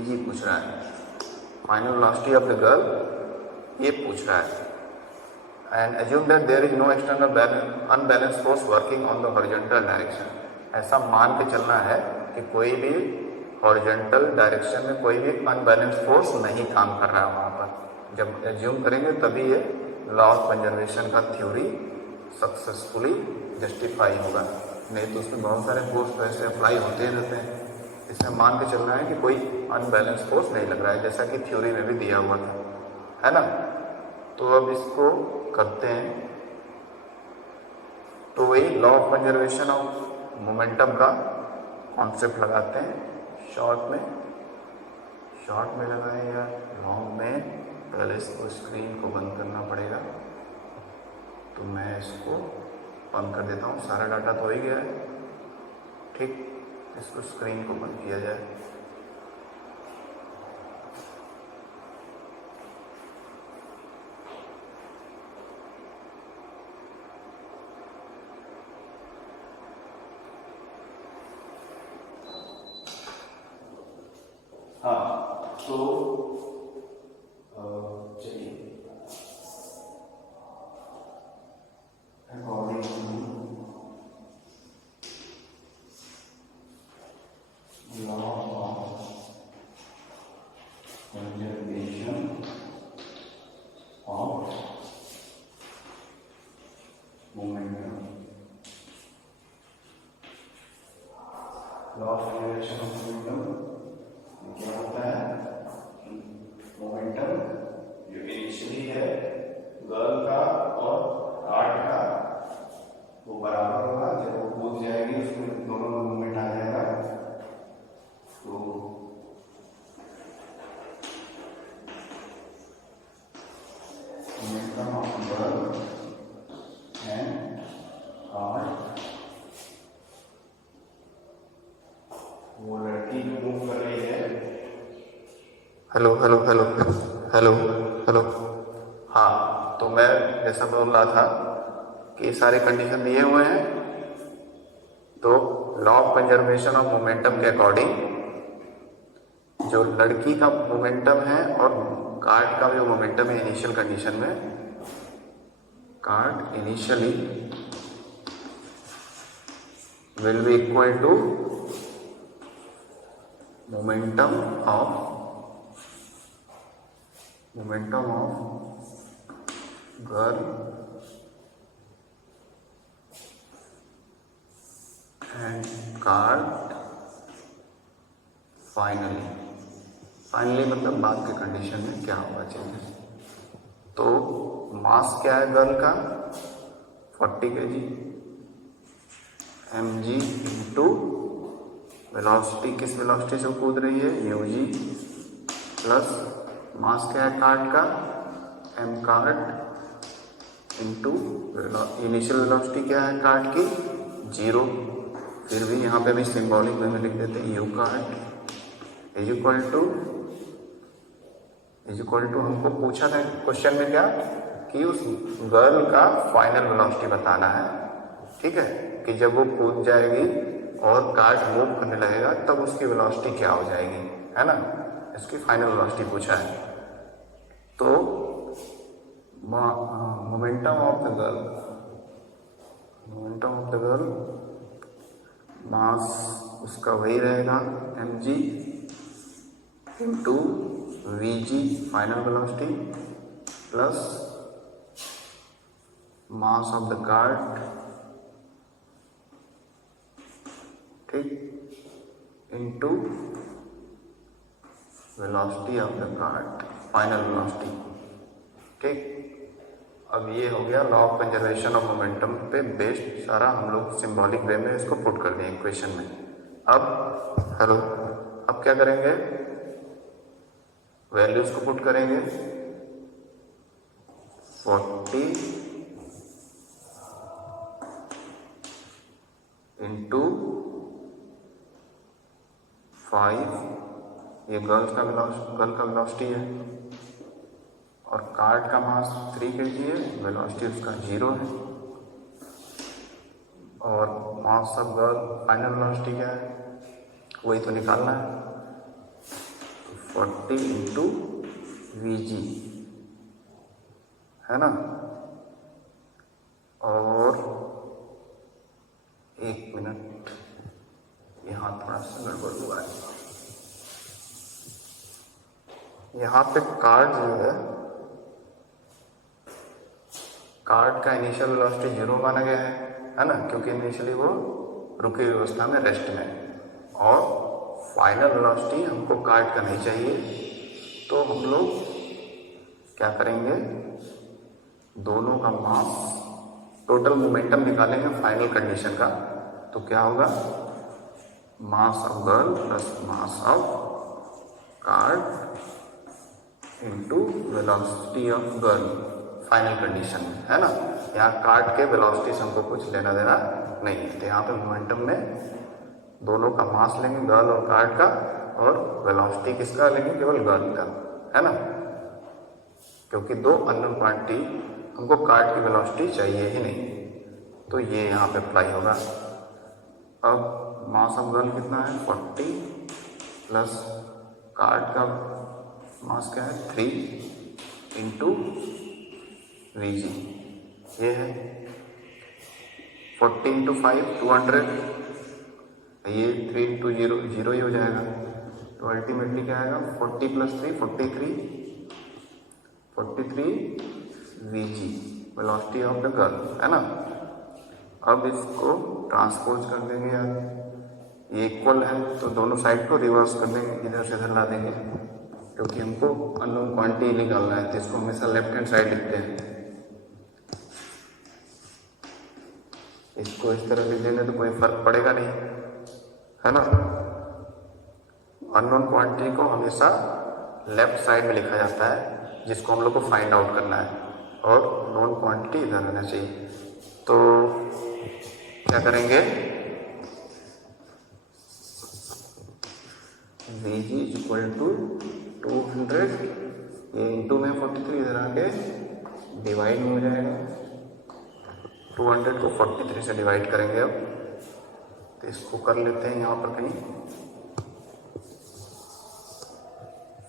जी पूछ रहा है, final velocity of the girl ये पूछ रहा है। And assume that there is no external unbalance force working on the horizontal direction. ऐसा मान के चलना है कि कोई भी हॉरिजॉन्टल डायरेक्शन में कोई भी अनबैलेंस फोर्स नहीं काम कर रहा है वहाँ पर। जब एज्यूम करेंगे तभी ये लॉ ऑफ कंजर्वेशन का थ्योरी सक्सेसफुली जस्टिफाई होगा, नहीं तो उसमें बहुत सारे फोर्स तो ऐसे अप्लाई होते ही रहते हैं। इसमें मान के चलना है कि कोई अनबैलेंस फोर्स नहीं लग रहा है, जैसा कि थ्योरी में भी दिया हुआ था, है ना। तो अब इसको करते हैं। तो वही law of conservation of momentum का कॉन्सेप्ट लगाते हैं शॉर्ट में लगाएं या लॉन्ग में। पहले इसको स्क्रीन को बंद करना पड़ेगा, तो मैं इसको बंद कर देता हूँ। सारा डाटा तो हो ही गया है, ठीक। इसको स्क्रीन को बंद किया जाए। हाँ, तो चलिए law of conservation of momentum क्या होता है? मोमेंटम जो इनिशियली है गर्ल का और कार्ड का वो बराबर होगा। जब वो कूद जाएगी उसमें दोनों में मूवमेंट आ जाएगा, तो momentum of girl and card, वो लड़की जो मूव कर रही है, hello hello hello hello hello, हाँ, तो मैं जैसा बोल रहा था कि सारे कंडीशन दिए हुए हैं। तो law of conservation of momentum के अकॉर्डिंग जो लड़की का मोमेंटम है और कार्ड का जो मोमेंटम है इनिशियल कंडीशन में, card initially will be equal to momentum of girl and card finally मतलब बाद के कंडीशन में क्या होगा चेंजेस। तो मास क्या है गर्ल का 40 kg mg इंटू वेलोसिटी, किस वेलोसिटी से कूद रही है यू जी, प्लस मास क्या है कार्ड का M card into initial velocity क्या है कार्ड की 0। फिर भी यहाँ पे भी सिंबॉलिक में लिख देते हैं U card is equal to हमको पूछा था क्वेश्चन में क्या कि उस गर्ल का फाइनल वेलोसिटी बताना है, ठीक है, कि जब वो कूद जाएगी और कार्ड मूव करने लगेगा तब उसकी वेलोसिटी क्या हो जाएगी, है ना। इसकी फाइनल वेलोसिटी पूछा है। तो momentum of the girl mass उसका वही रहेगा mg into vg final velocity plus mass of the cart, ठीक, into velocity of the cart final velocity, ठीक। अब ये हो गया law of conservation of momentum पे बेस्ड सारा हम लोग सिंबॉलिक वे में इसको पुट कर दिए इक्वेशन में। अब क्या करेंगे, वैल्यूज को पुट करेंगे 40 इंटू 5, ये गर्ल का वेलोसिटी है और कार्ड का मास 3 kg है, वेलोसिटी उसका 0 है और mass of girl final velocity क्या है वही तो निकालना है। 40 इंटू वीजी, है ना। और 1 मिनट गड़बड़ हुआ है। यहाँ पे कार्ड जो है, कार्ड का इनिशियल वेलोसिटी 0 माना गया है ना, क्योंकि इनिशियली वो रुकी हुई अवस्था में, रेस्ट में, और फाइनल वेलोसिटी हमको कार्ड का नहीं चाहिए, तो हम लोग क्या करेंगे, दोनों का मास, टोटल मोमेंटम निकालेंगे फाइनल कंडीशन का। तो क्या होगा, mass of girl plus mass of card into velocity of girl final condition में, है ना। यहाँ कार्ड के वेलोसिटी से हमको कुछ लेना देना नहीं है। तो यहाँ पे मोमेंटम में दोनों का मास लेंगे, गर्ल और कार्ड का, और वेलोसिटी किसका लेंगे, केवल गर्ल का, है ना, क्योंकि दो अननोन क्वांटिटी, हमको कार्ड की वेलोसिटी चाहिए ही नहीं। तो ये यहाँ पे अप्लाई होगा। अब मास ऑफ गर्ल कितना है, 40, प्लस कार्ड का मास क्या है, 3 इंटू Vg, ये है 40 इंटू 5 200, ये 3 इंटू 0 0 ही हो जाएगा। तो अल्टीमेटली क्या आएगा, 40 plus 3 43 Vg, velocity of the girl, है ना। अब इसको ट्रांसपोज कर देंगे यार, ये इक्वल है तो दोनों साइड को रिवर्स कर देंगे, इधर से इधर ला देंगे, क्योंकि हमको अननोन क्वांटिटी निकालना है, तो इसको हमेशा लेफ्ट हैंड साइड लिखते हैं। इसको इस तरह लिख देंगे तो कोई फर्क पड़ेगा नहीं, है ना। अननोन क्वांटिटी को हमेशा लेफ्ट साइड में लिखा जाता है, जिसको हम लोग को फाइंड आउट करना है, और नोन क्वांटिटी इधर रहना चाहिए। तो क्या करेंगे, Vg इक्वल टू 200, ये इंटू में 43 इधर आके डिवाइड हो जाएगा, 200 को 43 से डिवाइड करेंगे। अब तो इसको कर लेते हैं यहाँ पर कहीं,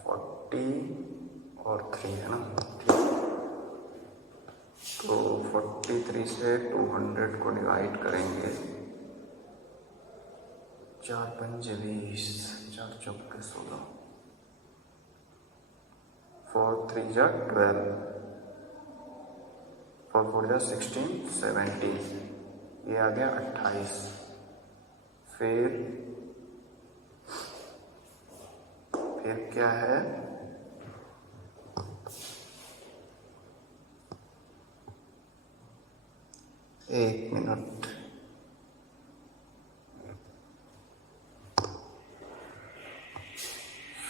40 और 3 है ना, तो 43 से 200 को डिवाइड करेंगे, 4 पंजे 20, 4 चौके 16, 4 3 जा 12, 4 4 जा 16, 17, ये आ गया 28। फिर क्या है, एक मिनट,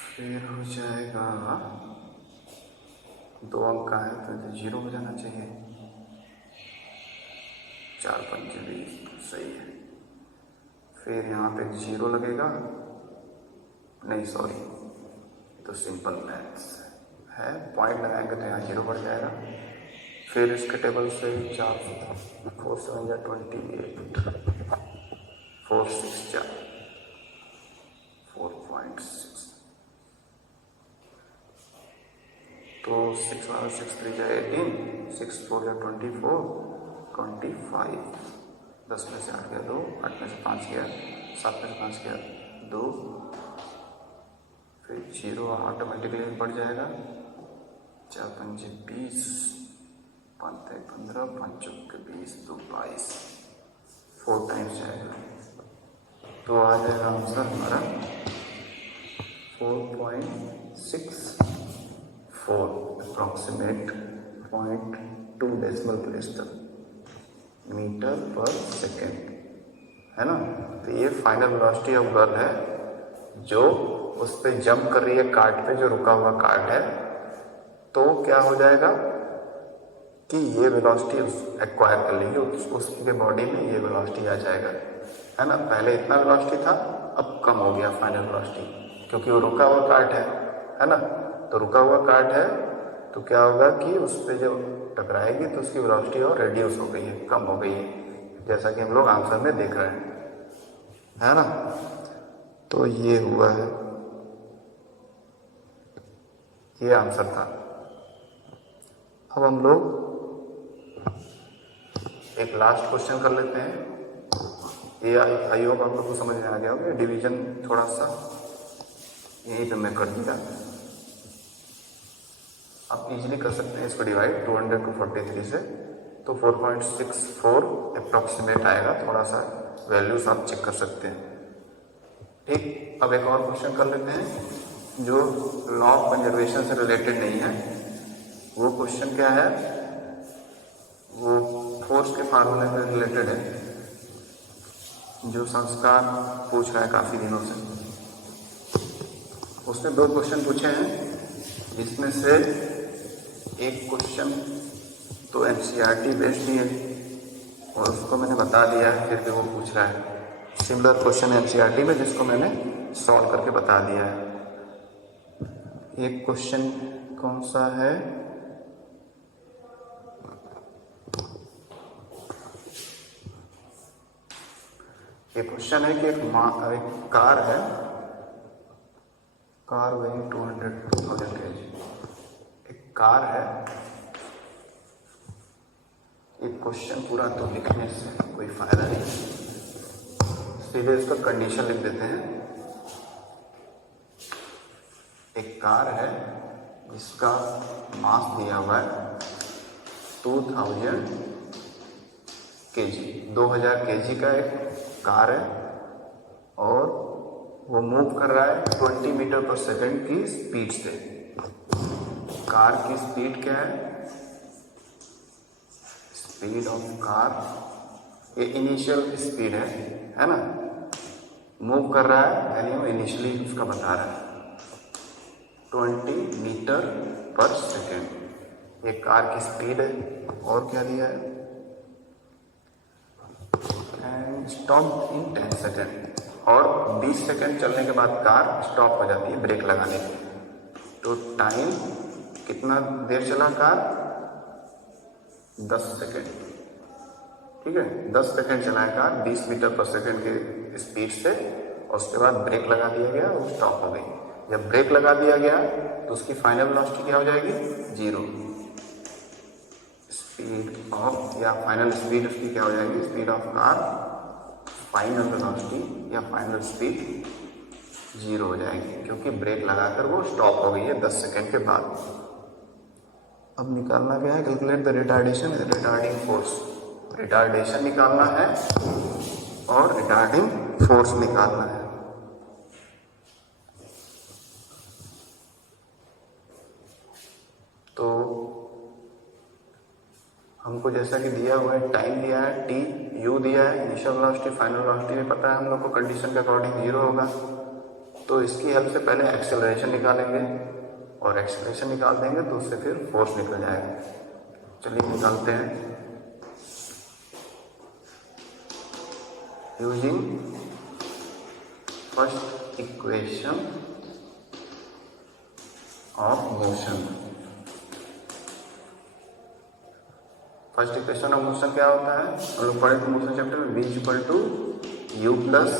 फिर हो जाएगा 2 अंक का है तो 0 हो जाना चाहिए, 4 पंजे 20, सही है। फिर यहाँ पे 0 लगेगा, नहीं सॉरी, तो सिंपल मैथ्स है, पॉइंट लगाएंगे तो यहाँ 0 बढ़ जाएगा। फिर इसके टेबल से 4 4 7 जा 28, 4 6 जा 4.6, तो 6 वाला 6 3 जा 18, 6 4 जा 24, 25, 10 में से 8 गया 2, 8 में से 5 गया, 7 में से 5 गया 2, फिर 0 ऑटोमेटिकली बढ़ जाएगा, 4 पंजे 20, 5 15, 5 चौके 20, 2 22, 4 टाइम्स जाएगा, तो आ जाएगा आंसर हमारा 4.64 अप्रॉक्सीमेट 0.2 डेसिमल प्लेस तक मीटर पर सेकेंड, है ना। तो ये फाइनल वेलोसिटी ऑफ गर्ल है, जो उस पर जंप कर रही है कार्ड पे, जो रुका हुआ कार्ड है। तो क्या हो जाएगा कि ये वेलोसिटी एक्वायर कर लेगी, उसके बॉडी में ये वेलोसिटी आ जाएगा, है ना। पहले इतना वेलोसिटी था, अब कम हो गया फाइनल वेलोसिटी, क्योंकि वो रुका हुआ कार्ड है ना। तो रुका हुआ कार्ड है तो क्या होगा कि उस पर जब टकराएगी तो उसकी वेलोसिटी और रेड्यूस हो गई है, कम हो गई है, जैसा कि हम लोग आंसर में देख रहे हैं, है ना। तो ये हुआ है, ये आंसर था। अब हम लोग एक लास्ट क्वेश्चन कर लेते हैं। ये आई होप आप लोग को समझ में आ गया होगा। डिवीजन थोड़ा सा यहीं पे मैं कर दिया, आप इजीली कर सकते हैं इसको डिवाइड 200 को 43 से, तो 4.64 अप्रॉक्सीमेट आएगा। थोड़ा सा वैल्यूज आप चेक कर सकते हैं। ठीक, अब एक और क्वेश्चन कर लेते हैं जो लॉ ऑफ कंजर्वेशन से रिलेटेड नहीं है। वो क्वेश्चन क्या है, वो फोर्स के फार्मूले से रिलेटेड है, जो संस्कार पूछ रहा है काफ़ी दिनों से। उसने 2 क्वेश्चन पूछे हैं, जिसमें से एक क्वेश्चन तो एनसीईआरटी बेस्ड ही है और उसको मैंने बता दिया है, फिर भी वो पूछ रहा है सिमिलर क्वेश्चन एनसीईआरटी में, जिसको मैंने सॉल्व करके बता दिया है। एक क्वेश्चन कौन सा है, ये क्वेश्चन है कि एक कार है, कार वेइंग 2000 kg, एक कार है। एक क्वेश्चन पूरा तो लिखने से कोई फायदा नहीं, सीधे इसका कंडीशन लिख देते हैं। एक कार है जिसका मास दिया हुआ है 2000 kg, 2000 kg का एक कार है और वो मूव कर रहा है 20 मीटर पर सेकंड की स्पीड से। कार की स्पीड क्या है, स्पीड ऑफ कार, ये इनिशियल स्पीड है ना, मूव कर रहा है यानी वो इनिशियली उसका बता रहा है 20 मीटर पर सेकंड, ये कार की स्पीड है। और क्या दिया है, एंड स्टॉप इन 10 सेकेंड, और 20 सेकेंड चलने के बाद कार स्टॉप हो जाती है ब्रेक लगाने के। तो टाइम कितना देर चला कार, 10 सेकेंड। ठीक है, 10 सेकेंड चला है कार 20 मीटर पर सेकेंड के स्पीड से, और उसके बाद ब्रेक लगा दिया गया और स्टॉप हो गई। जब ब्रेक लगा दिया गया तो उसकी फाइनल वेलोसिटी क्या हो जाएगी, 0। स्पीड ऑफ या फाइनल स्पीड उसकी क्या हो जाएगी, speed of car final velocity या फाइनल स्पीड 0 हो जाएगी, क्योंकि ब्रेक लगाकर वो स्टॉप हो गई है 10 सेकेंड के बाद। अब निकालना क्या है, calculate the retardation and retarding force. Retardation निकालना है और रिटार्डिंग फोर्स निकालना है। तो हमको जैसा कि दिया हुआ है, टाइम दिया है टी, यू दिया है, इनिशियल वेलोसिटी फाइनल वेलोसिटी भी पता है हम लोग को, कंडीशन के अकॉर्डिंग 0 होगा। तो इसकी हेल्प से पहले एक्सेलरेशन निकालेंगे और एक्सेलरेशन निकाल देंगे तो उससे फिर फोर्स निकल जाएगा। चलिए निकालते हैं। Using first equation of motion. First equation of motion क्या होता है, हम लोग पढ़े थे मोशन चैप्टर में, v equal to U plus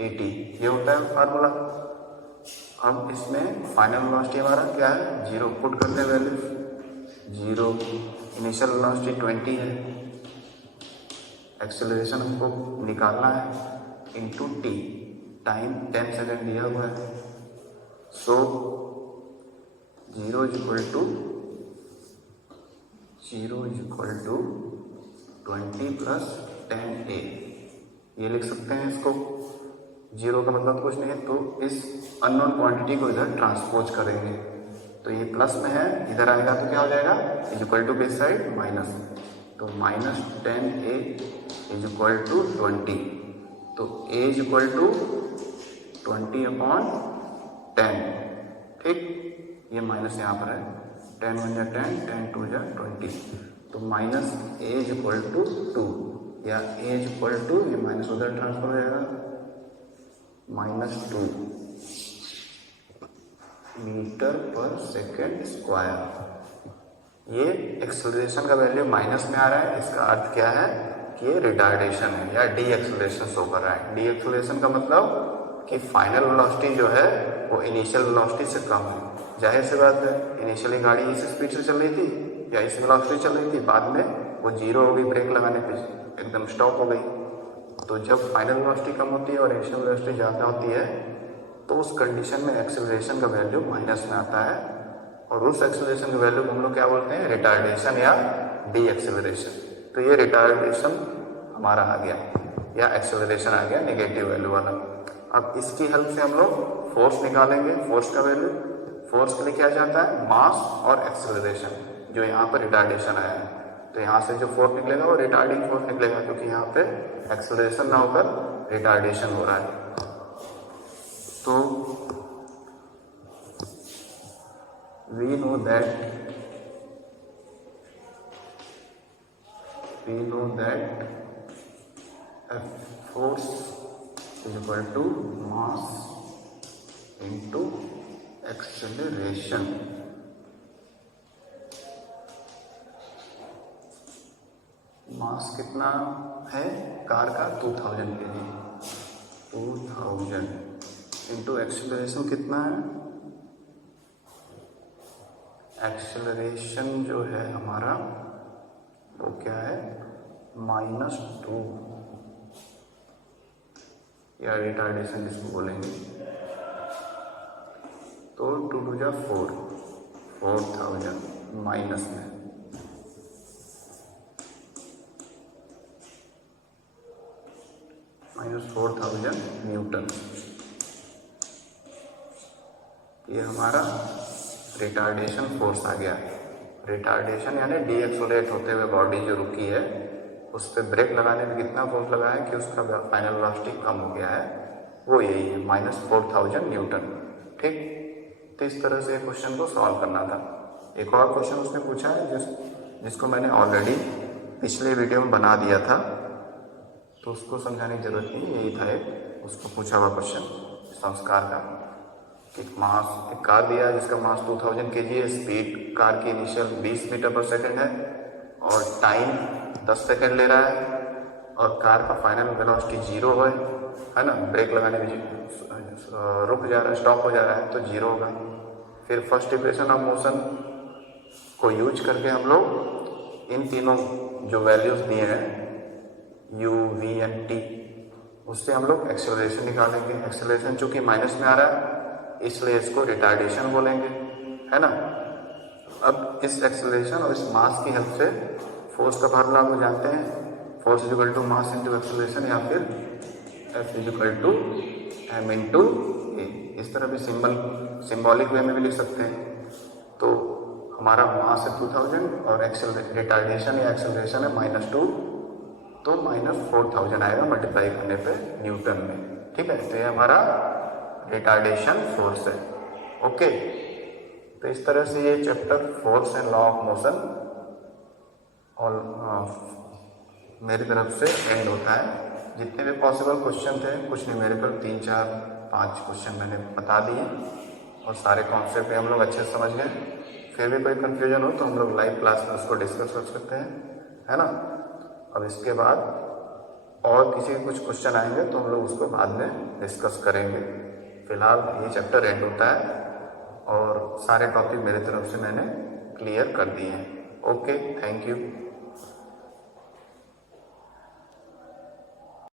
A T, ये होता है फार्मूला। अब इसमें फाइनल वेलोसिटी हमारा क्या है, 0 पुट करते हैं वैल्यू 0, इनिशियल वेलोसिटी 20 है, एक्सेलरेशन हमको निकालना है इनटू टी, टाइम 10 सेकेंड दिया हुआ है। So 0 is equal to 20 plus 10a, ये लिख सकते हैं इसको। 0 का मतलब कुछ नहीं है, तो इस अननोन क्वांटिटी को इधर ट्रांसपोज करेंगे, तो ये प्लस में है, इधर आएगा तो क्या हो जाएगा, is equal to base side minus, तो minus 10a is equal to 20, तो a इज इक्वल टू 20/10। ठीक, ये माइनस यहाँ पर है, 10 1 जा 10, 10 2 जा 20, तो minus a is equal to 2, या a इज इक्वल टू, ये माइनस उधर ट्रांसफर हो जाएगा, -2 मीटर पर सेकेंड स्क्वायर। ये एक्सेलरेशन का वैल्यू माइनस में आ रहा है, इसका अर्थ क्या है कि ये रिटार्डेशन है या डी एक्सेलरेशन शो कर रहा है। डी एक्सेलरेशन का मतलब कि फाइनल वेलोसिटी जो है वो इनिशियल वेलोसिटी से कम है। जाहिर सी बात है, इनिशियली गाड़ी इस स्पीड से चल रही थी या इस वेलोसिटी चल रही थी, बाद में वो 0 हो गई, ब्रेक लगाने पे एकदम स्टॉप हो गई। तो जब फाइनल वेलोसिटी कम होती है और इनिशियल वेलोसिटी ज़्यादा होती है तो उस कंडीशन में एक्सेलरेशन का वैल्यू माइनस में आता है, और उस एक्सेलरेशन का वैल्यू को हम लोग क्या बोलते हैं, रिटार्डेशन या डी एक्सेलरेशन। तो ये रिटार्डेशन हमारा आ गया या एक्सेलरेशन आ गया नेगेटिव वैल्यू वाला। अब इसकी हेल्प से हम लोग फोर्स निकालेंगे, फोर्स का वैल्यू। फोर्स के लिए क्या जाता है, मास और एक्सेलरेशन, जो यहाँ पर रिटार्डेशन आया है। तो यहाँ से जो फोर्स निकलेगा वो रिटार्डिंग फोर्स निकलेगा, क्योंकि यहाँ पे एक्सेलरेशन ना होकर रिटार्डेशन हो रहा है। तो we know that force is equal to mass into acceleration। मास कितना है कार का, 2000 kg, 2000 इंटू एक्सेलरेशन कितना है, एक्सेलरेशन जो है हमारा वो क्या है, -2 या रिटार्डेशन जिसको बोलेंगे। तो 2 2 जा 4, 4000 माइनस में -4000 न्यूटन। ये हमारा रिटार्डेशन फोर्स आ गया। रिटार्डेशन यानी डीएक्सेलरेट होते हुए बॉडी जो रुकी है उस पर ब्रेक लगाने में कितना फोर्स लगा है कि उसका फाइनल वेलोसिटी कम हो गया है, वो यही है -4000 न्यूटन। ठीक, तो इस तरह से क्वेश्चन को सॉल्व करना था। एक और क्वेश्चन उसने पूछा है जिसको मैंने ऑलरेडी पिछले वीडियो में बना दिया था, तो उसको समझाने की जरूरत नहीं, यही था एक उसको पूछा हुआ क्वेश्चन संस्कार का। एक कार दिया है जिसका मास 2000 kg है, स्पीड कार की इनिशियल 20 मीटर पर सेकंड है और टाइम 10 सेकंड ले रहा है, और कार का फाइनल वेलोसिटी 0 है ना, ब्रेक लगाने में रुक जा रहा है, स्टॉप हो जा रहा है तो 0 होगा। फिर फर्स्ट इक्वेशन ऑफ मोशन को यूज करके हम लोग इन तीनों जो वैल्यूज दिए हैं u, v एंड t, उससे हम लोग एक्सेलरेशन निकालेंगे। एक्सेलरेशन चूंकि माइनस में आ रहा है इसलिए इसको रिटार्डेशन बोलेंगे, है ना। अब इस एक्सेलरेशन और इस मास की हेल्प से फोर्स का फार्मूला आप जानते हैं, force is equal to mass into acceleration, या फिर F is equal to m into A. इस तरह भी सिंबॉलिक वे में भी लिख सकते हैं। तो हमारा मास है 2000 और रिटार्डेशन या एक्सेलरेशन है -2, तो -4000 आएगा मल्टीप्लाई करने पे न्यूटन में। ठीक है, तो ये हमारा रिटार्डेशन फोर्स है। ओके, तो इस तरह से ये chapter force and law of motion और मेरी तरफ से एंड होता है। जितने भी पॉसिबल क्वेश्चन थे, कुछ न्यूमेरिकल 3 4 5 क्वेश्चन मैंने बता दिए और सारे कॉन्सेप्ट हम लोग अच्छे से समझ गए। फिर भी कोई कन्फ्यूजन हो तो हम लोग लाइव क्लास में उसको डिस्कस कर सकते हैं, है ना। अब इसके बाद और किसी के कुछ क्वेश्चन आएंगे तो हम लोग उसको बाद में डिस्कस करेंगे। फिलहाल ये चैप्टर एंड होता है और सारे टॉपिक मेरे तरफ से मैंने क्लियर कर दिए हैं। Okay, thank you.